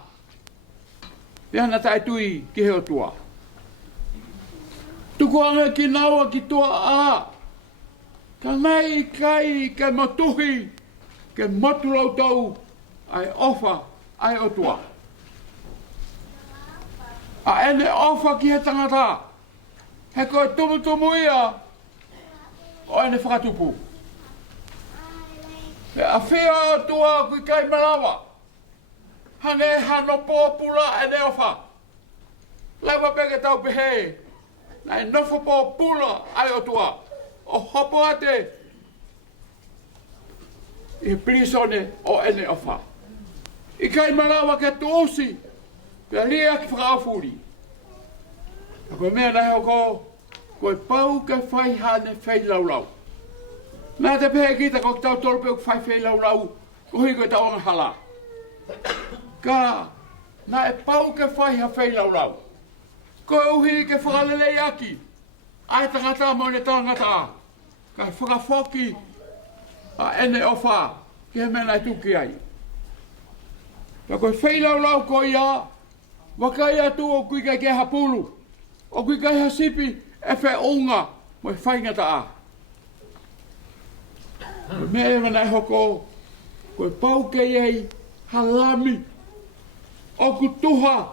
Te ana tai tui ki heo tua. Tuku'aho ki naua ki tua a. Ka nei kai ke matuhi. Ke matu lau tau. Ai ofa ai o tua. A ene ofa ki he tangata. He koe tumu ia. O ene whakatupu. He a whia o tua kui kai malawa. Hane hano pōpula ene ofa. Lawa peke tau pehe. Nai nofo pōpula ai o tua. O hopo ate. I prisone o ene ofa. I kai malawa ke tuosi. Pea lia ki whakaafuri. A koe mea nahi hoko. Koe pau ke whai hane whai laulau. Nā te pehe kita ko tau tolpe u whai laulau. Ko hui koe tau anga hala. Ka, nā e pau ke whai ha whai laulau. Koe uhi ke whakalelei aki. Ai tangata mo ne tangata. Ka whakafoki a ene ofa. Ke he mena tuki ai. Ka koe whai laulau ko ia. Wakai atu o kui kai ke hapulu. O kui kai ha sipi. E whai onga, mo e whaingata a. Mea e nai hoko, koe pau kei ei, halami, o ku tuha.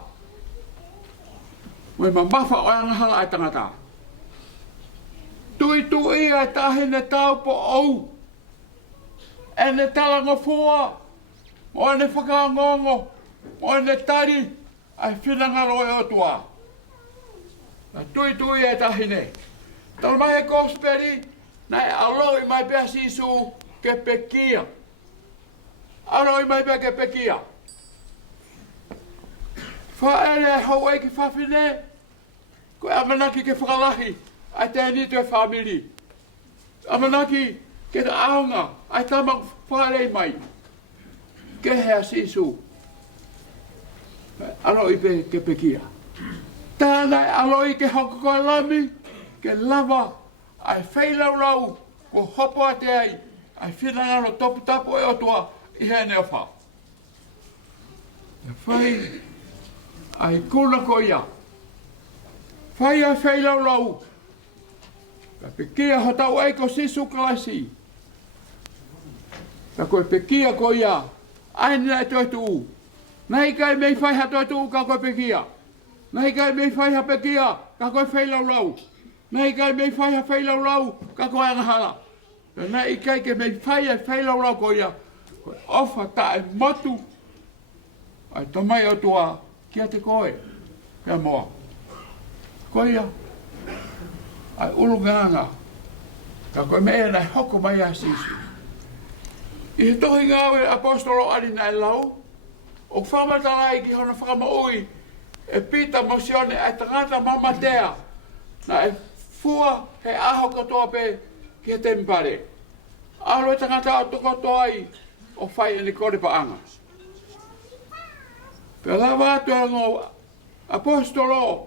Mo e mamafa o anga hala e tangata. Tui ia e tahine tau po au. E ne talanga fua, mo e ne whakaangongo, mo e ne tari, ai whinangaro e o tua. Na tui e tahine. Tala mai e kosperi, na e aloi mai pea sisu ke pekia. Aloi mai pea ke pekia. Whaere hau e ki whawhine, koe amanaki ke whakalahi, ai te nito e whamiri. Amanaki ke te aonga, ai tamak whaere mai. Ke hea sisu. Aloi pe ke pekia. Tāna e aloi ke hoko koe lami, ke lava, ai whailaurau, ko hopo ate ai, ai whinangaro topu tapu e otua, i hene o wha. E whai, ai kuna ko ia. Whai ai whailaurau, ka pekia ho tau eiko sisu kalasi. Ka koe pekia ko ia, ai nina e toi tuu. Nei kai mei whai ha toi tuu ka koe pekia. Nei kai mei whai ha pekia, ka koe whailaurau. Nei kai mei whai ha whailaurau, ka koe angahala. Nei kai ke mei whai ha whailaurau ko ia, koe ofa ta e motu. Ai tamai o tua, kia te koe, kia moa. Ko ia, ai Ulukalala, ka koe mea nei hoko mai a sisu. I he tohi ngāwe apostolo ari nai lau, o whamatalai ki hona whakamaui, e pita mosione e tangata mamatea na e fua he aho katoa pe ki he tempare. Alo e tangata o tokoto ai o whai ene kore pa anga. Pea lawa atu e ngō apostolo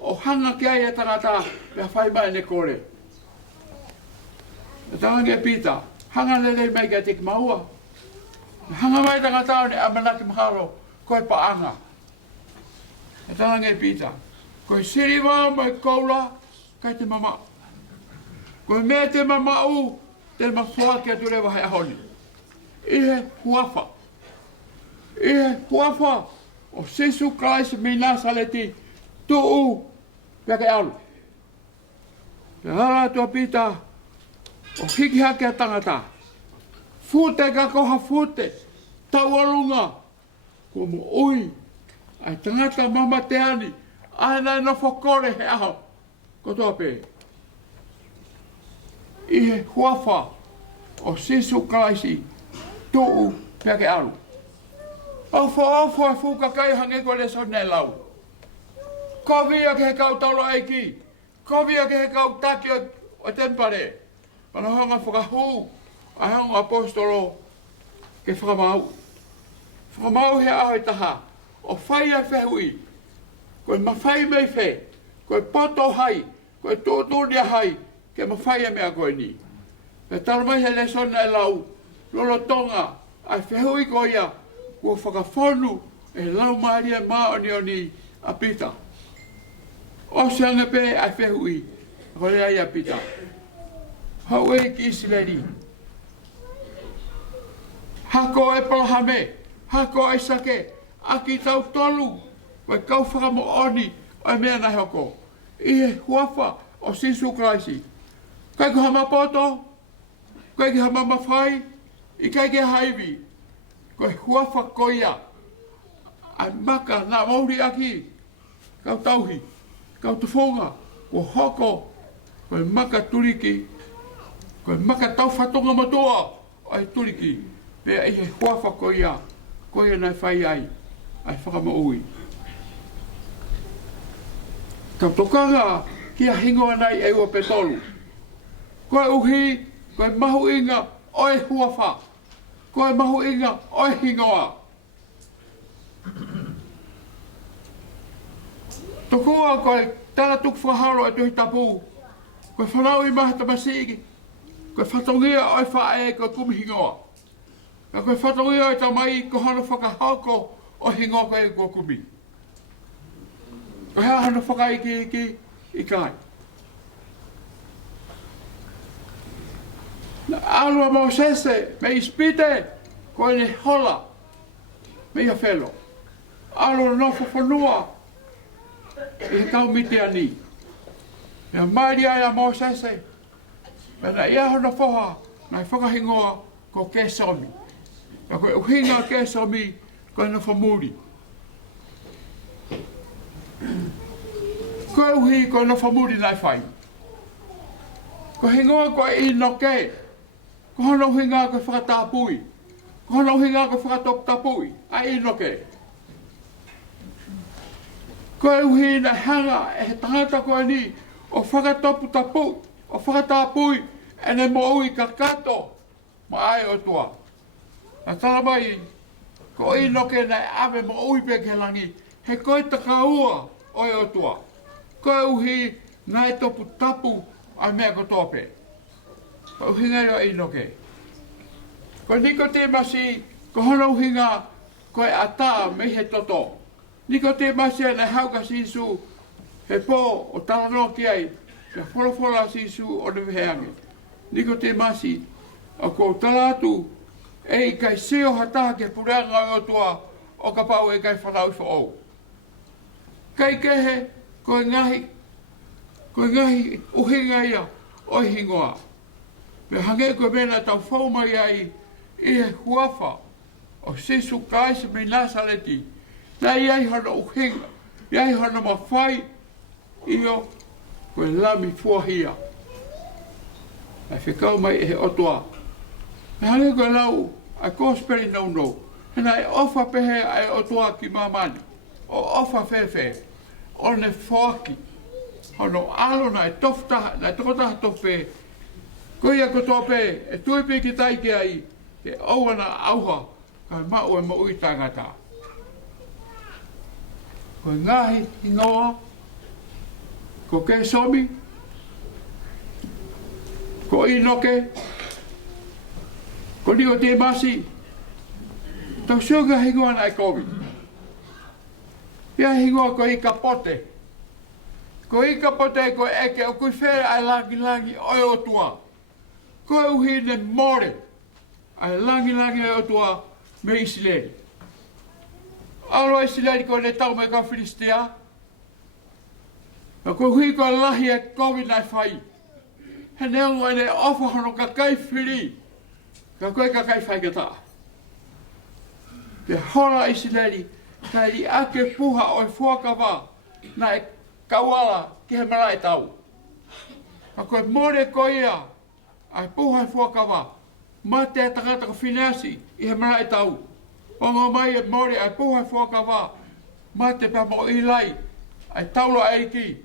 o hanga ki ai e tangata pea whai mai ene kore. E tangange pita, hanga lele mai kia tiki maua. Hanga mai tangata o ne amanaki maharo koe pa anga. E tala ngai pita. Koe siri wā mai koula, kai te mama. Koe mea te mama u, te mawhua kia tu rewa hei ahoni. Ihe huafa. Ihe huafa o sisu Christ mi nasaleti tuu peke alu. Te hala tua pita o hiki hake a tangata. Fute ka koha fute, tau alunga, ko mo ui. Ai tangata mama te ani, ai nai no whakore he aho, kotoa pē. Ihe huafa o sisu Christ tuu peke alu. Ofo e fuka kai hange ko le sonne lau. Kovia ke he kau taulo eiki. Kovia ke he kau taki o tempare. Pana honga whakahu. Ai honga apostolo ke whakamau. Whakamau he aho i taha. O whai a whehui. Koe mawhai mei whe. Koe poto hai. Koe tūtunia hai. Ke ke mawhaia mea koe ni. E tala mai he le sona e lau, lolo Tonga, ai whehui ko ia, kua whakawhonu e lau maria maoni oni a pita. O se anga pe ai whehui, ko le ai a pita. Hau e ki Isileli. Hako e palahame, hako e sake, aki tau tolu, koe kau whakamo oni, o e mea nahi hoko. Ihe huafa o Sisu Kraisi. Kai ku hama poto, kai ku hama mawhai, I kai ke haiwi. Koe huafa koia. Ai maka nā mauri aki. Kau tauhi, kau tufonga, ko hoko, koe maka turiki, koe maka tau whatonga matoa, ai turiki. Pea ihe huafa koia, koia nai whai ai, ai whakamaui. Kau tokanga kia hingoa nai e ua petolu. Koe uhi, koe mahu inga oe huafa. Koe mahu inga oe hingoa. Tokua koe tala tuku whaharo e tuhi Tupou. Koe whanau I maha tamasiki. Koe whatongia oe whae koe kumi hingoa. Ka koe whatongia oe tamai ko hana whakahauko o hingoa koe kua kumi. Koe hea hana whakaiki I kai. Na alua mo sese me ispite koe ne hola me ia whelo. Alua nofo whanua I kau miti ani. Ia mairi aia mo sese. Mena ia hana whoha nai whakahingoa ko ke somi. Ia koe uhinga ke somi koe na whamuri. Koe uhi koe na whamuri nai whai. Ko hingoa koe I noke. Ko hana uhinga koe whakatapui. Ko hana uhinga koe whakatoptapui. Ai I noke. Koe uhi na hanga e he tangata koe ni o whakatoputapu, o whakatapui e ne mo ui kakato ma ai o tua. Na tala mai, ko I noke na ave mo ui peke langi he koe takaua o e o tua. Koe uhi na e topu tapu ai mea ko tope. Ko uhinga yo I noke. Ko niko te masi, ko hana uhinga koe ata me he toto. Niko te masi na hauka sisu he po o talanoki ai, te wholofola sisu o ne veheange. Niko te masi, a ko talatu e kai seo hata ke puranga o tua o ka pau e kai whanau fo au. Kai kehe, koe ngahi uhinga ia o hingoa. Me hange koe mena tau whaumai ai I he huafa o Sisu Kraisi me Nasaleti. Na iai hana uhinga, iai hana mawhai Iyo koe lami fuahia. Ai whikau mai e he otoa. Me hange koe lau ai kosperi no. Hena e ofa pehe ai otoa ki mamani. O ofa whewhe. O ne whaki. Hono alo na e toftaha, na e tokotaha tofe. Koe ia kotope e tuipi taiki ai. Ke auana auha. Kai mau e maui tangata. Koe ngahi ingoa. Ko ke somi, ko I noke, ko niko te masi, tau suga hingoa na e komi. Ia hingoa ko I kapote. Ko I kapote ko eke o kui where ai langi oi o tua. Ko e uhi ne more, ai langi oi o tua me Isileli. Alo Isileli ko ne tau me ka Filistia. Na ko hui ko lahi e kowi nai whai. He neo e ne ofa hono ka kai whiri. Ka koe ka kai whai kata. Te hora Isileli, ka I ake puha o e fuakawa na e kawala ki he mara e tau. Ka koe more ko ia, ai puha e fuakawa, ma te takata ko finasi I he mara e tau. Ongo mai e more ai puha e fuakawa, ma te pamo I lai, ai taulo aiki.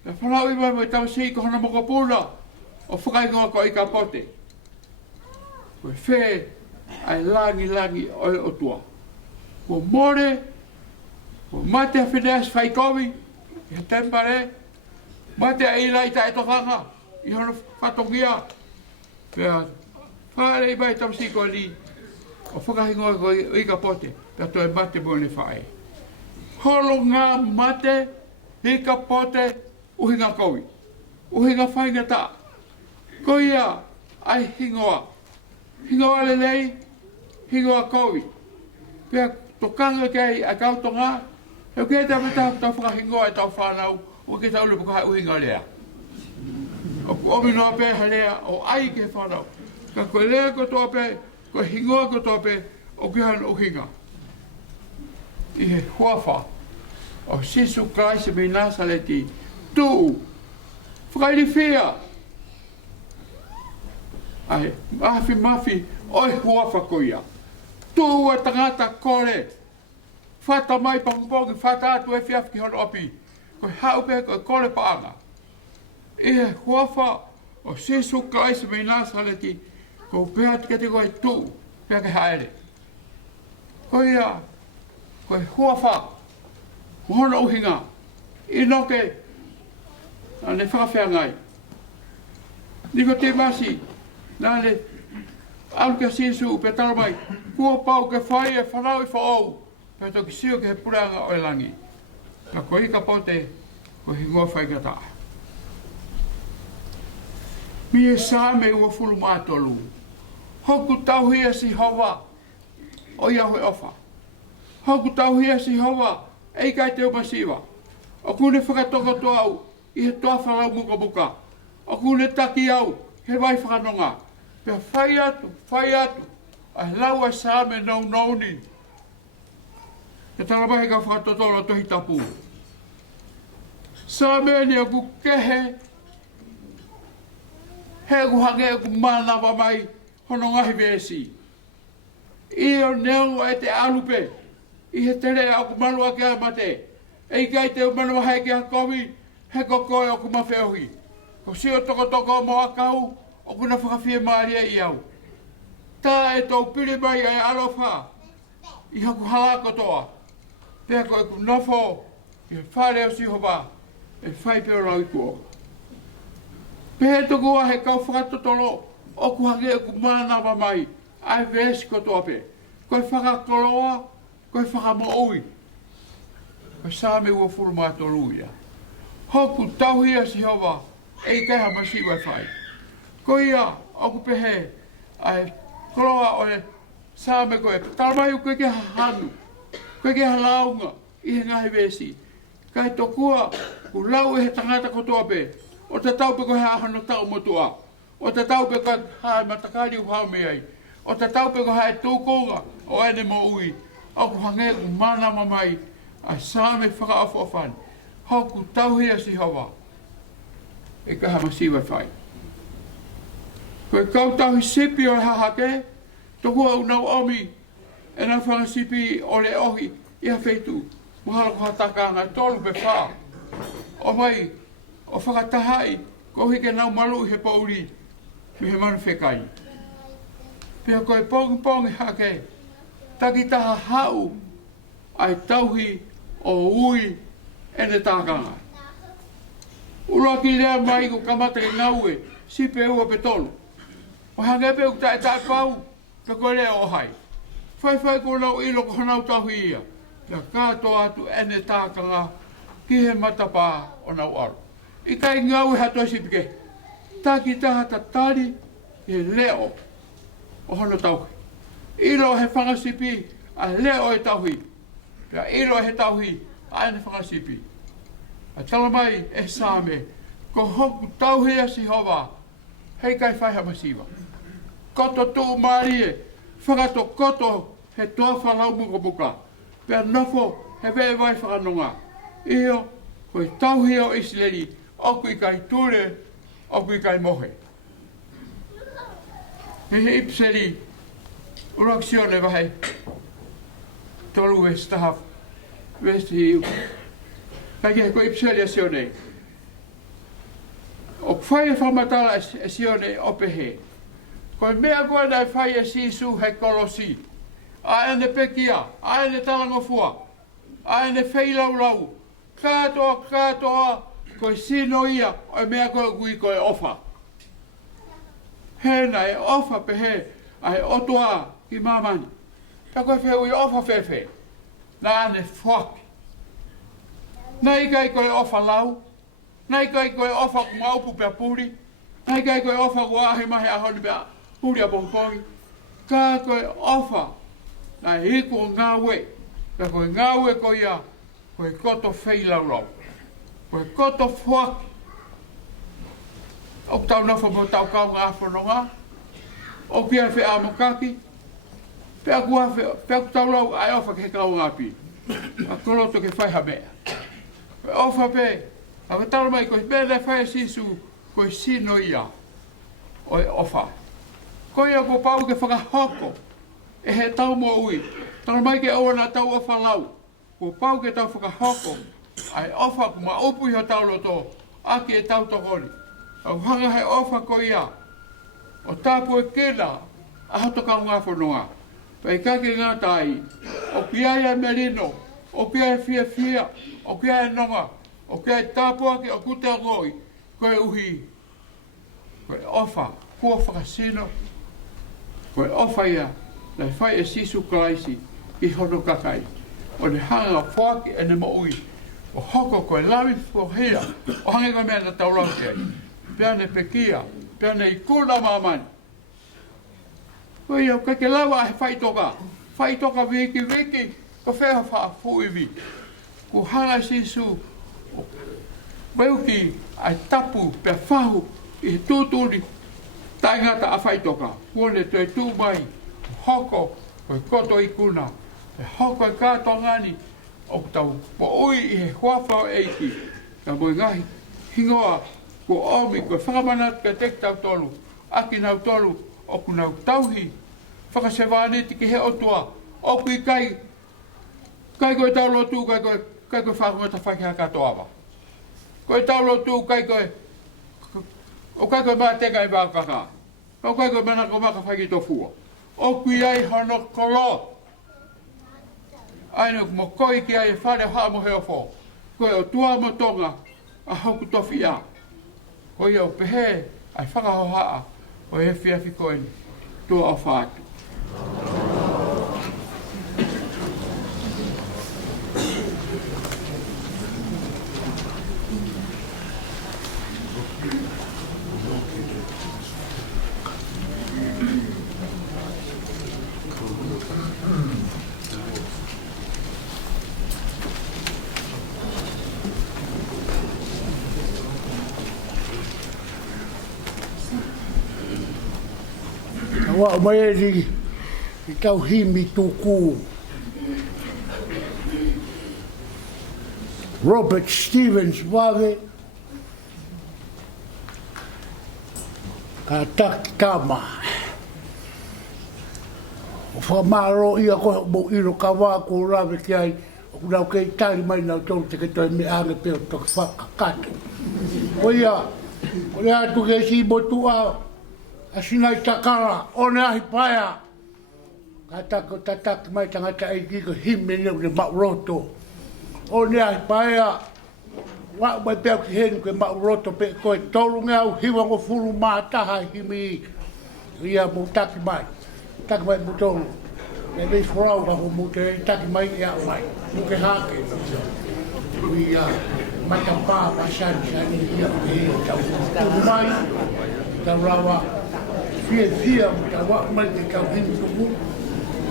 E whanau I mai tau si ko hana moko puna o whakaikonga ko I ka pote. Koe whē ai langi oi o tua. Ko more, ko mate a whineas whaikomi, I ha tempare, mate a ilai ta e tokanga, I hono whatongia. Pea, whare i mai tamsi ko li. O whakahingoa ko i ka pote. Pea toi mate mo ne whae. Holo ngā mate, i ka pote, uhinga koui. Uhinga whainga ta. Ko ia, ai hingoa. Hingoa lelei, hingoa koui. Pea, tokanga kei a kautonga, heu kei ta mata tau whakahingoa e tau whanau, o ke tau lupu kai uhinga lea. O ku ominoa pe halea, o ai ke whanau. Ka koe lea ko toa pe, koe hingoa ko toa pe, o ke han uhinga. I he huawha, o sisu kaise me Nasaleti, tuu, whakairi whia. Ai, mafi, oi huawha koia. Tuu a tangata kore, whata mai pangupongi, whata atu e whiawhi ki hono opi. Koe haupe, koe kore paanga. I he huawha, o sisu kaise me Nasaleti, ko pēa te koe tuu, pēa ke haere. Koia, koe huawha, mohono uhinga, I noke, ane whakawhea ngai. Niko te masi, nane, aluka sisu pe taramai, kua pau ke whai e whanau I whaau, pe toki sio ke he puranga o langi. Ka koe I ka pote, ko hingoa whaingata. Mi e sāme ua fulu mātolu, hoku tauhia si hawa, o iawe ofa. Hoku tauhia si hawa, ei kai te umasiwa. O kune whakatoko to au, I he toa whalau muka muka. O kune taki au, he vai whakanonga. Pea whai atu, a lau a sāme nau nauni. He taramahe ka whakatotola tohi tapu. Sāme ni a ku kehe, he ku hange ku mānawa mai, hono ngahi vēsi. I o neo e te alupe, I he tere a ku malua ke a mate. Ei kai te umanu hae ki hakomi, he kokoe o ku mawheohi. Ko si o toko mo akau, o kuna whakawhia maaria I au. Tā e tau piri mai ai alofa, I haku halako toa. Pea koe ku nofo, I he whare o sihowa, e whai peo rau I kua. Pehe toku a he kau whakatotolo, o ku hange o ku mānawa mai, ai vēsi ko toa pe. Koe whakakoloa, koe whakamoui. Koe sāme ua furu mātolu ia. Hoku tauhia si hawa, ei kai hama siwa whai. Ko ia, oku pehe, ai koloa o e sāme koe, taramai koe ke hanu, koe ke halaunga, I he ngahi vēsi. Kai tokua, ku lau e he tangata kotoa pe, o te taupe koe hahano tau motua, o te taupe koe hae matakari u haume ai, o te taupe koe hae tūkonga, o ene mo ui, oku hange ku mana mamai, a sāme whakaafofan, hoku tauhia si hawa, e ka hama siwa whai. Koe kautahi sipi o hahake, tokua unau omi, e nā whangasipi o le ohi, I ha wheitu, muhala ko hatakanga tolu pe wha. O mai, o whakatahai, ko hike nau malu I he pauri, mi he Manumataongo. Pea koe pongi hake, taki taha hau, ai tauhi o ui ene tākanga. Uloa ki lea mai ko kamata ki ngaue, si pe ua pe tolu. O hange pe ukta e tāi pau, pe koe lea o hai. Whai ko nau ilo ko hanau tauhi ia. Pea kāto atu ene tākanga, ki he matapā o nau aro. I kai ngaue hatoi si pike. Taki taha ta tari, he leo o hono tauhi. Ilo he whangasipi, a leo e tauhi. Pea ilo he tauhi, aene whakasipi. A talamai e sāme, ko hoku tauhia si hova, hei kai whaiha masiwa. Koto tū marie, whakato koto he toa whalau muka. Pea nofo he vee vai whakanonga. Io, koe tauhia o Isileli, oku I kai ture, oku I kai mohe. He ipseli, Ulukalala vahe, tolu e stahaf, vesti hiu. Kaikki he ko ipseli a sione. O whai e whamatala e sione opehe. Koe mea koe nai whai e sisu he Kolisi. Aene pekia, aene talangofua, aene wheilaulau. Katoa, koe sino ia, o mea koe kui koe ofa. He na e ofa pe he, ai otua ki mamani. Ta koe wheu i ofa whewhe. Na ane whaki. Nei kai koe ofa lau. Nei kai koe ofa ku maupu pia puri. Nei kai koe ofa ku ahi mahi ahoni pia puri a pongpongi. Ka koe ofa. Na hiku o ngāwe. Ka koe ngāwe koe ia. Koe koto whei lau lau. Koe koto whaki. O tau nofa mo tau kau ngā whanonga. O pia whi amokaki. Pea kua pea tau lau ai ofa ke kau ngā pi. A koloto ke whaiha mea. Koe ofa pe. A ka tau mai koe mea whai sisu. Koe sino ia. Oi ofa. Koe ia ko pau ke whakahoko. E he tau mo ui. Tau mai ke aua nā tau ofa lau. Ko pau ke tau whakahoko. Ai ofa ku ma upu iho tau loto. Aki e tau tokoni. Au hanga he ofa ko ia. O tāpu e kena. A hoto kau ngā whanonga. Pai kake ngā tai. O kia ia merino. O kia e fia fia. O kia e nonga. O kia e tāpu ake o kute ngoi. Koe uhi. Koe ofa. Kua whakasino. Koe ofa ia. Lai whai e sisu kalaisi. I hono kakai. O ne hanga whaki e ne mo ui. O hoko koe lawi whahia. O hange koe mea na taulau te. Pea ne pekia. Pea ne i kūna mamani. Koe iau kake lawa he whai toka. Whai toka wiki wiki. Ko wheha wha fuiwi. Ko hanga sisu. Weuki ai tapu pea whahu. I tūturi. Tai ngata a whai toka. Kone tue tū mai. Hoko. Koe koto i kuna. He hoko e kātongani. O tau po ui i he huawhau eiki. Ka moi ngahi hingoa ko omi koe whakamanatu ka tek tau tolu. Aki nau tolu o ku nau tauhi. Whakasewaneti ki he otua. O kui kai. Kai koe tau lotu kai koe whakangata whakiha katoawa. Koe tau lotu kai koe. O kai koe maa teka i wākaka. O kai koe mana ko maka whaki tofua. O kui ai hono kolo. Aino mo koi ki ai whare haa mo heo fo. Koe o tua mo tonga a hoku tofi a. Koe au pehe ai whakaho haa o he whiawhi koe tua o whātu. Wa mai ri I tau himi Tuku'aho. Robert Stevens wave ka taki kama. O whamaro ia ko mo iro ka wā ko rawe ki ai o nau kei tari mai nau tōru te ke toi me ane peo toki whakakato. O ia, o le atu ke si motua a sinai takara, o ne ahi paia. Ka tako tataki mai tangata e kiko hime neu le mauroto. O ne ahi paia, wa mai peo ki henu ke mauroto pe koe tolu ngau hiwa ngo furu mātaha himi. Ia mo taki mai mo tolu. E mei whorau ka ho mo te taki mai ia mai. Mo ke hake. Ia mai ka pā pasani ia ke tau mai. Tau rawa. Fia mo ta wa mai te kau hinu tuku.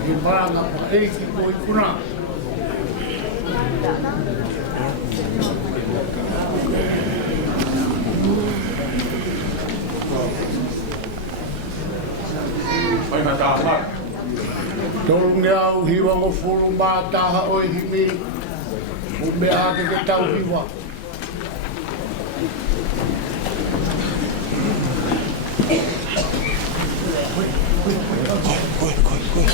I maranga pa eiki ko I kuna. Oi na tā mai. Tolu ngeau hiwa ngo furu mātaha oi himi. O mea ake ke tau hiwa.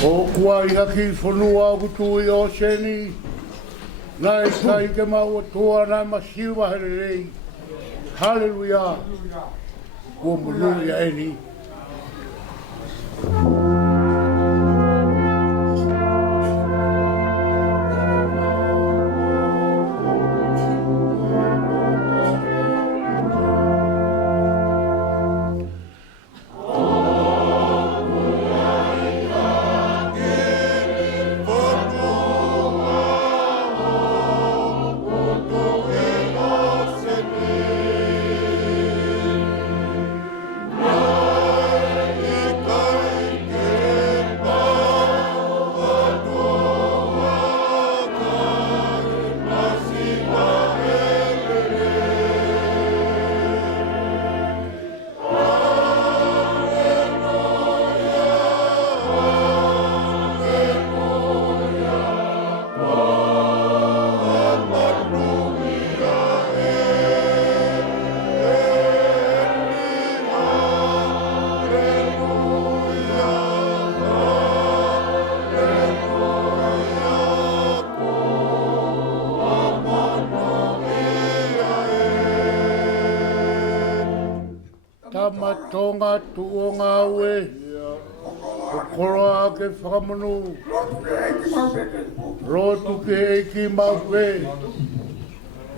O kua I haki whanua au tui o seni. Nai kai ke mau atua nai masiwa here rei. Hallelujah. Kua munuia eni. Oh matonga tuonga we. Koroa ke whakamanu. Rotu ke eiki maupe.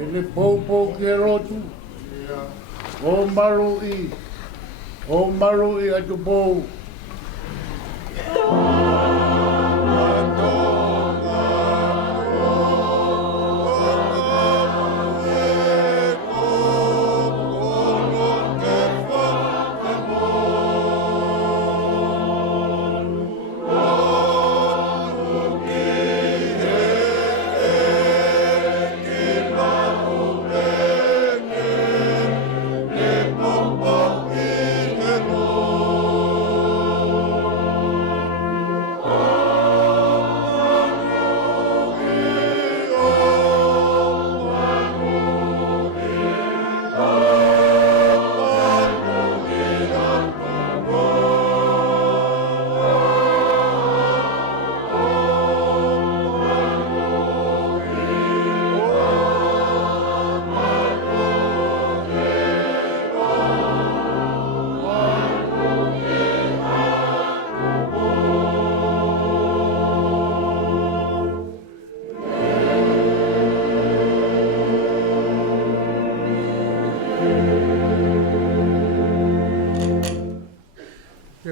Ele popo ke rotu. O maru i a Tupou.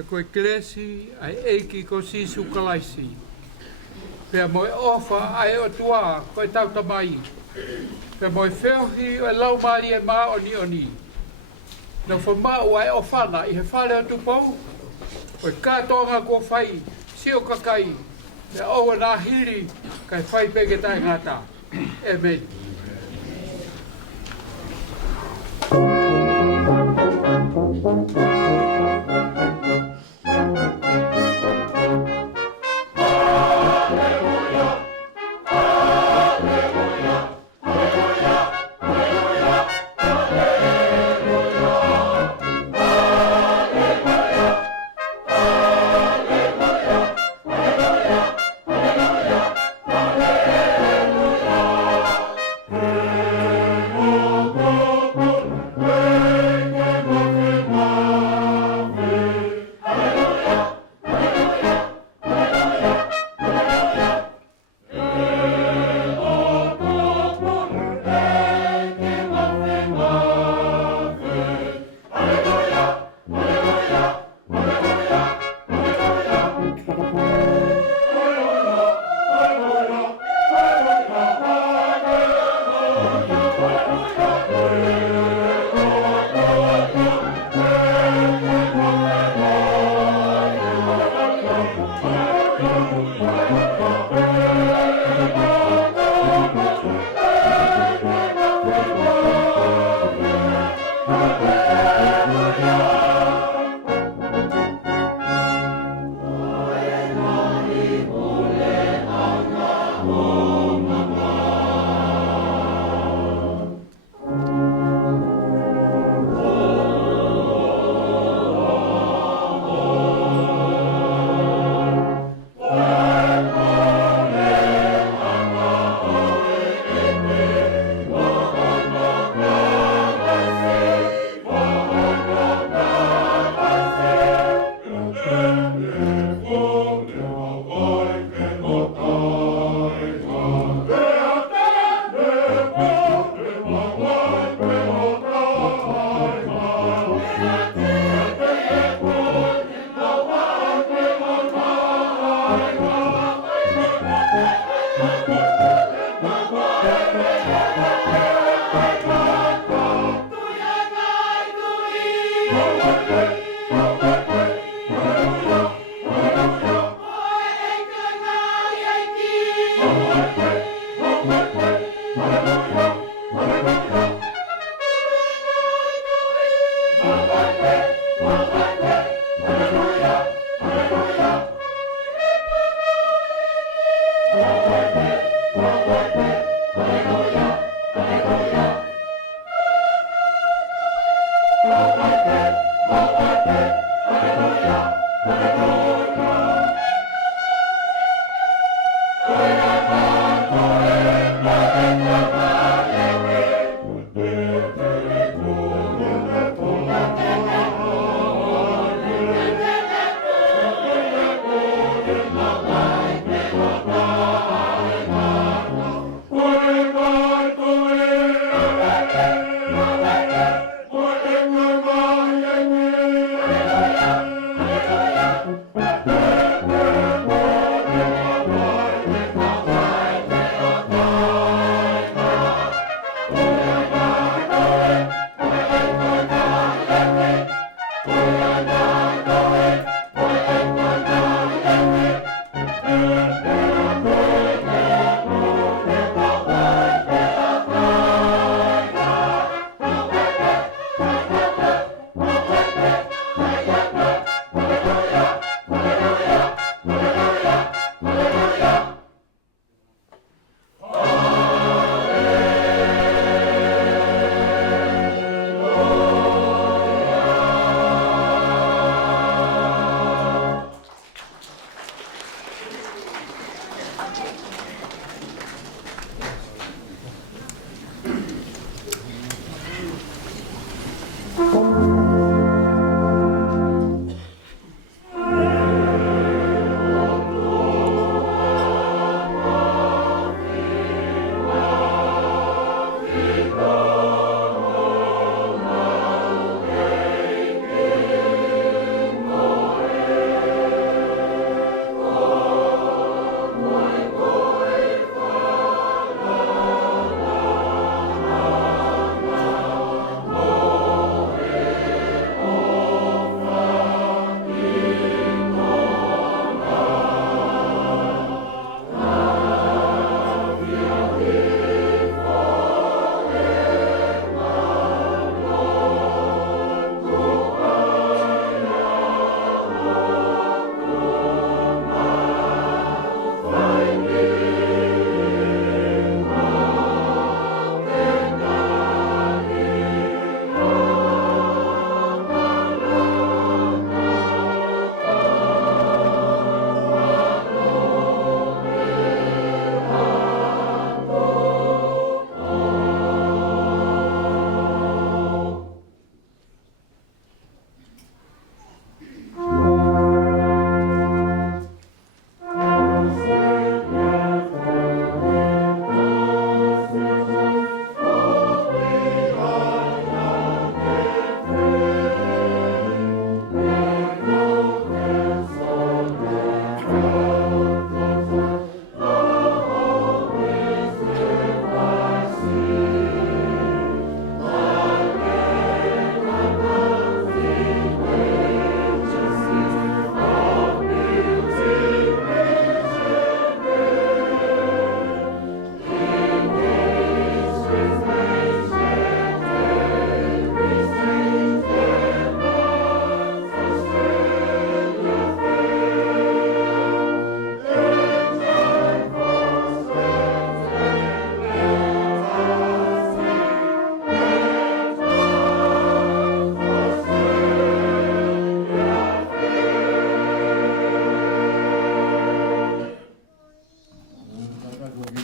Koe Kolisi ai eiki ko sisu kalaisi. Pea moe ofa ai o tua koe tau tamai. Pea moe whiohi o lau mari e maa oni. Na whamau ai ofana i he whale o Tupou. Koe kātonga kua whai, sio kakai. Pea oua nā hiri kai whai peke tai ngata. Amen.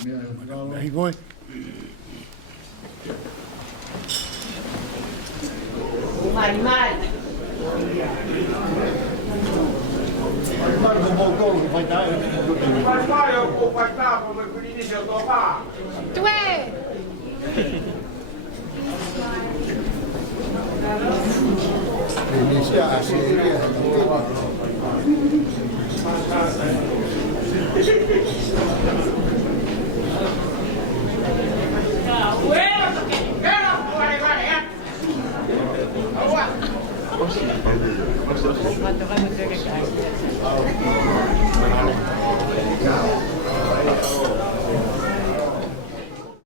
Ai voi. Mai mai. Tue!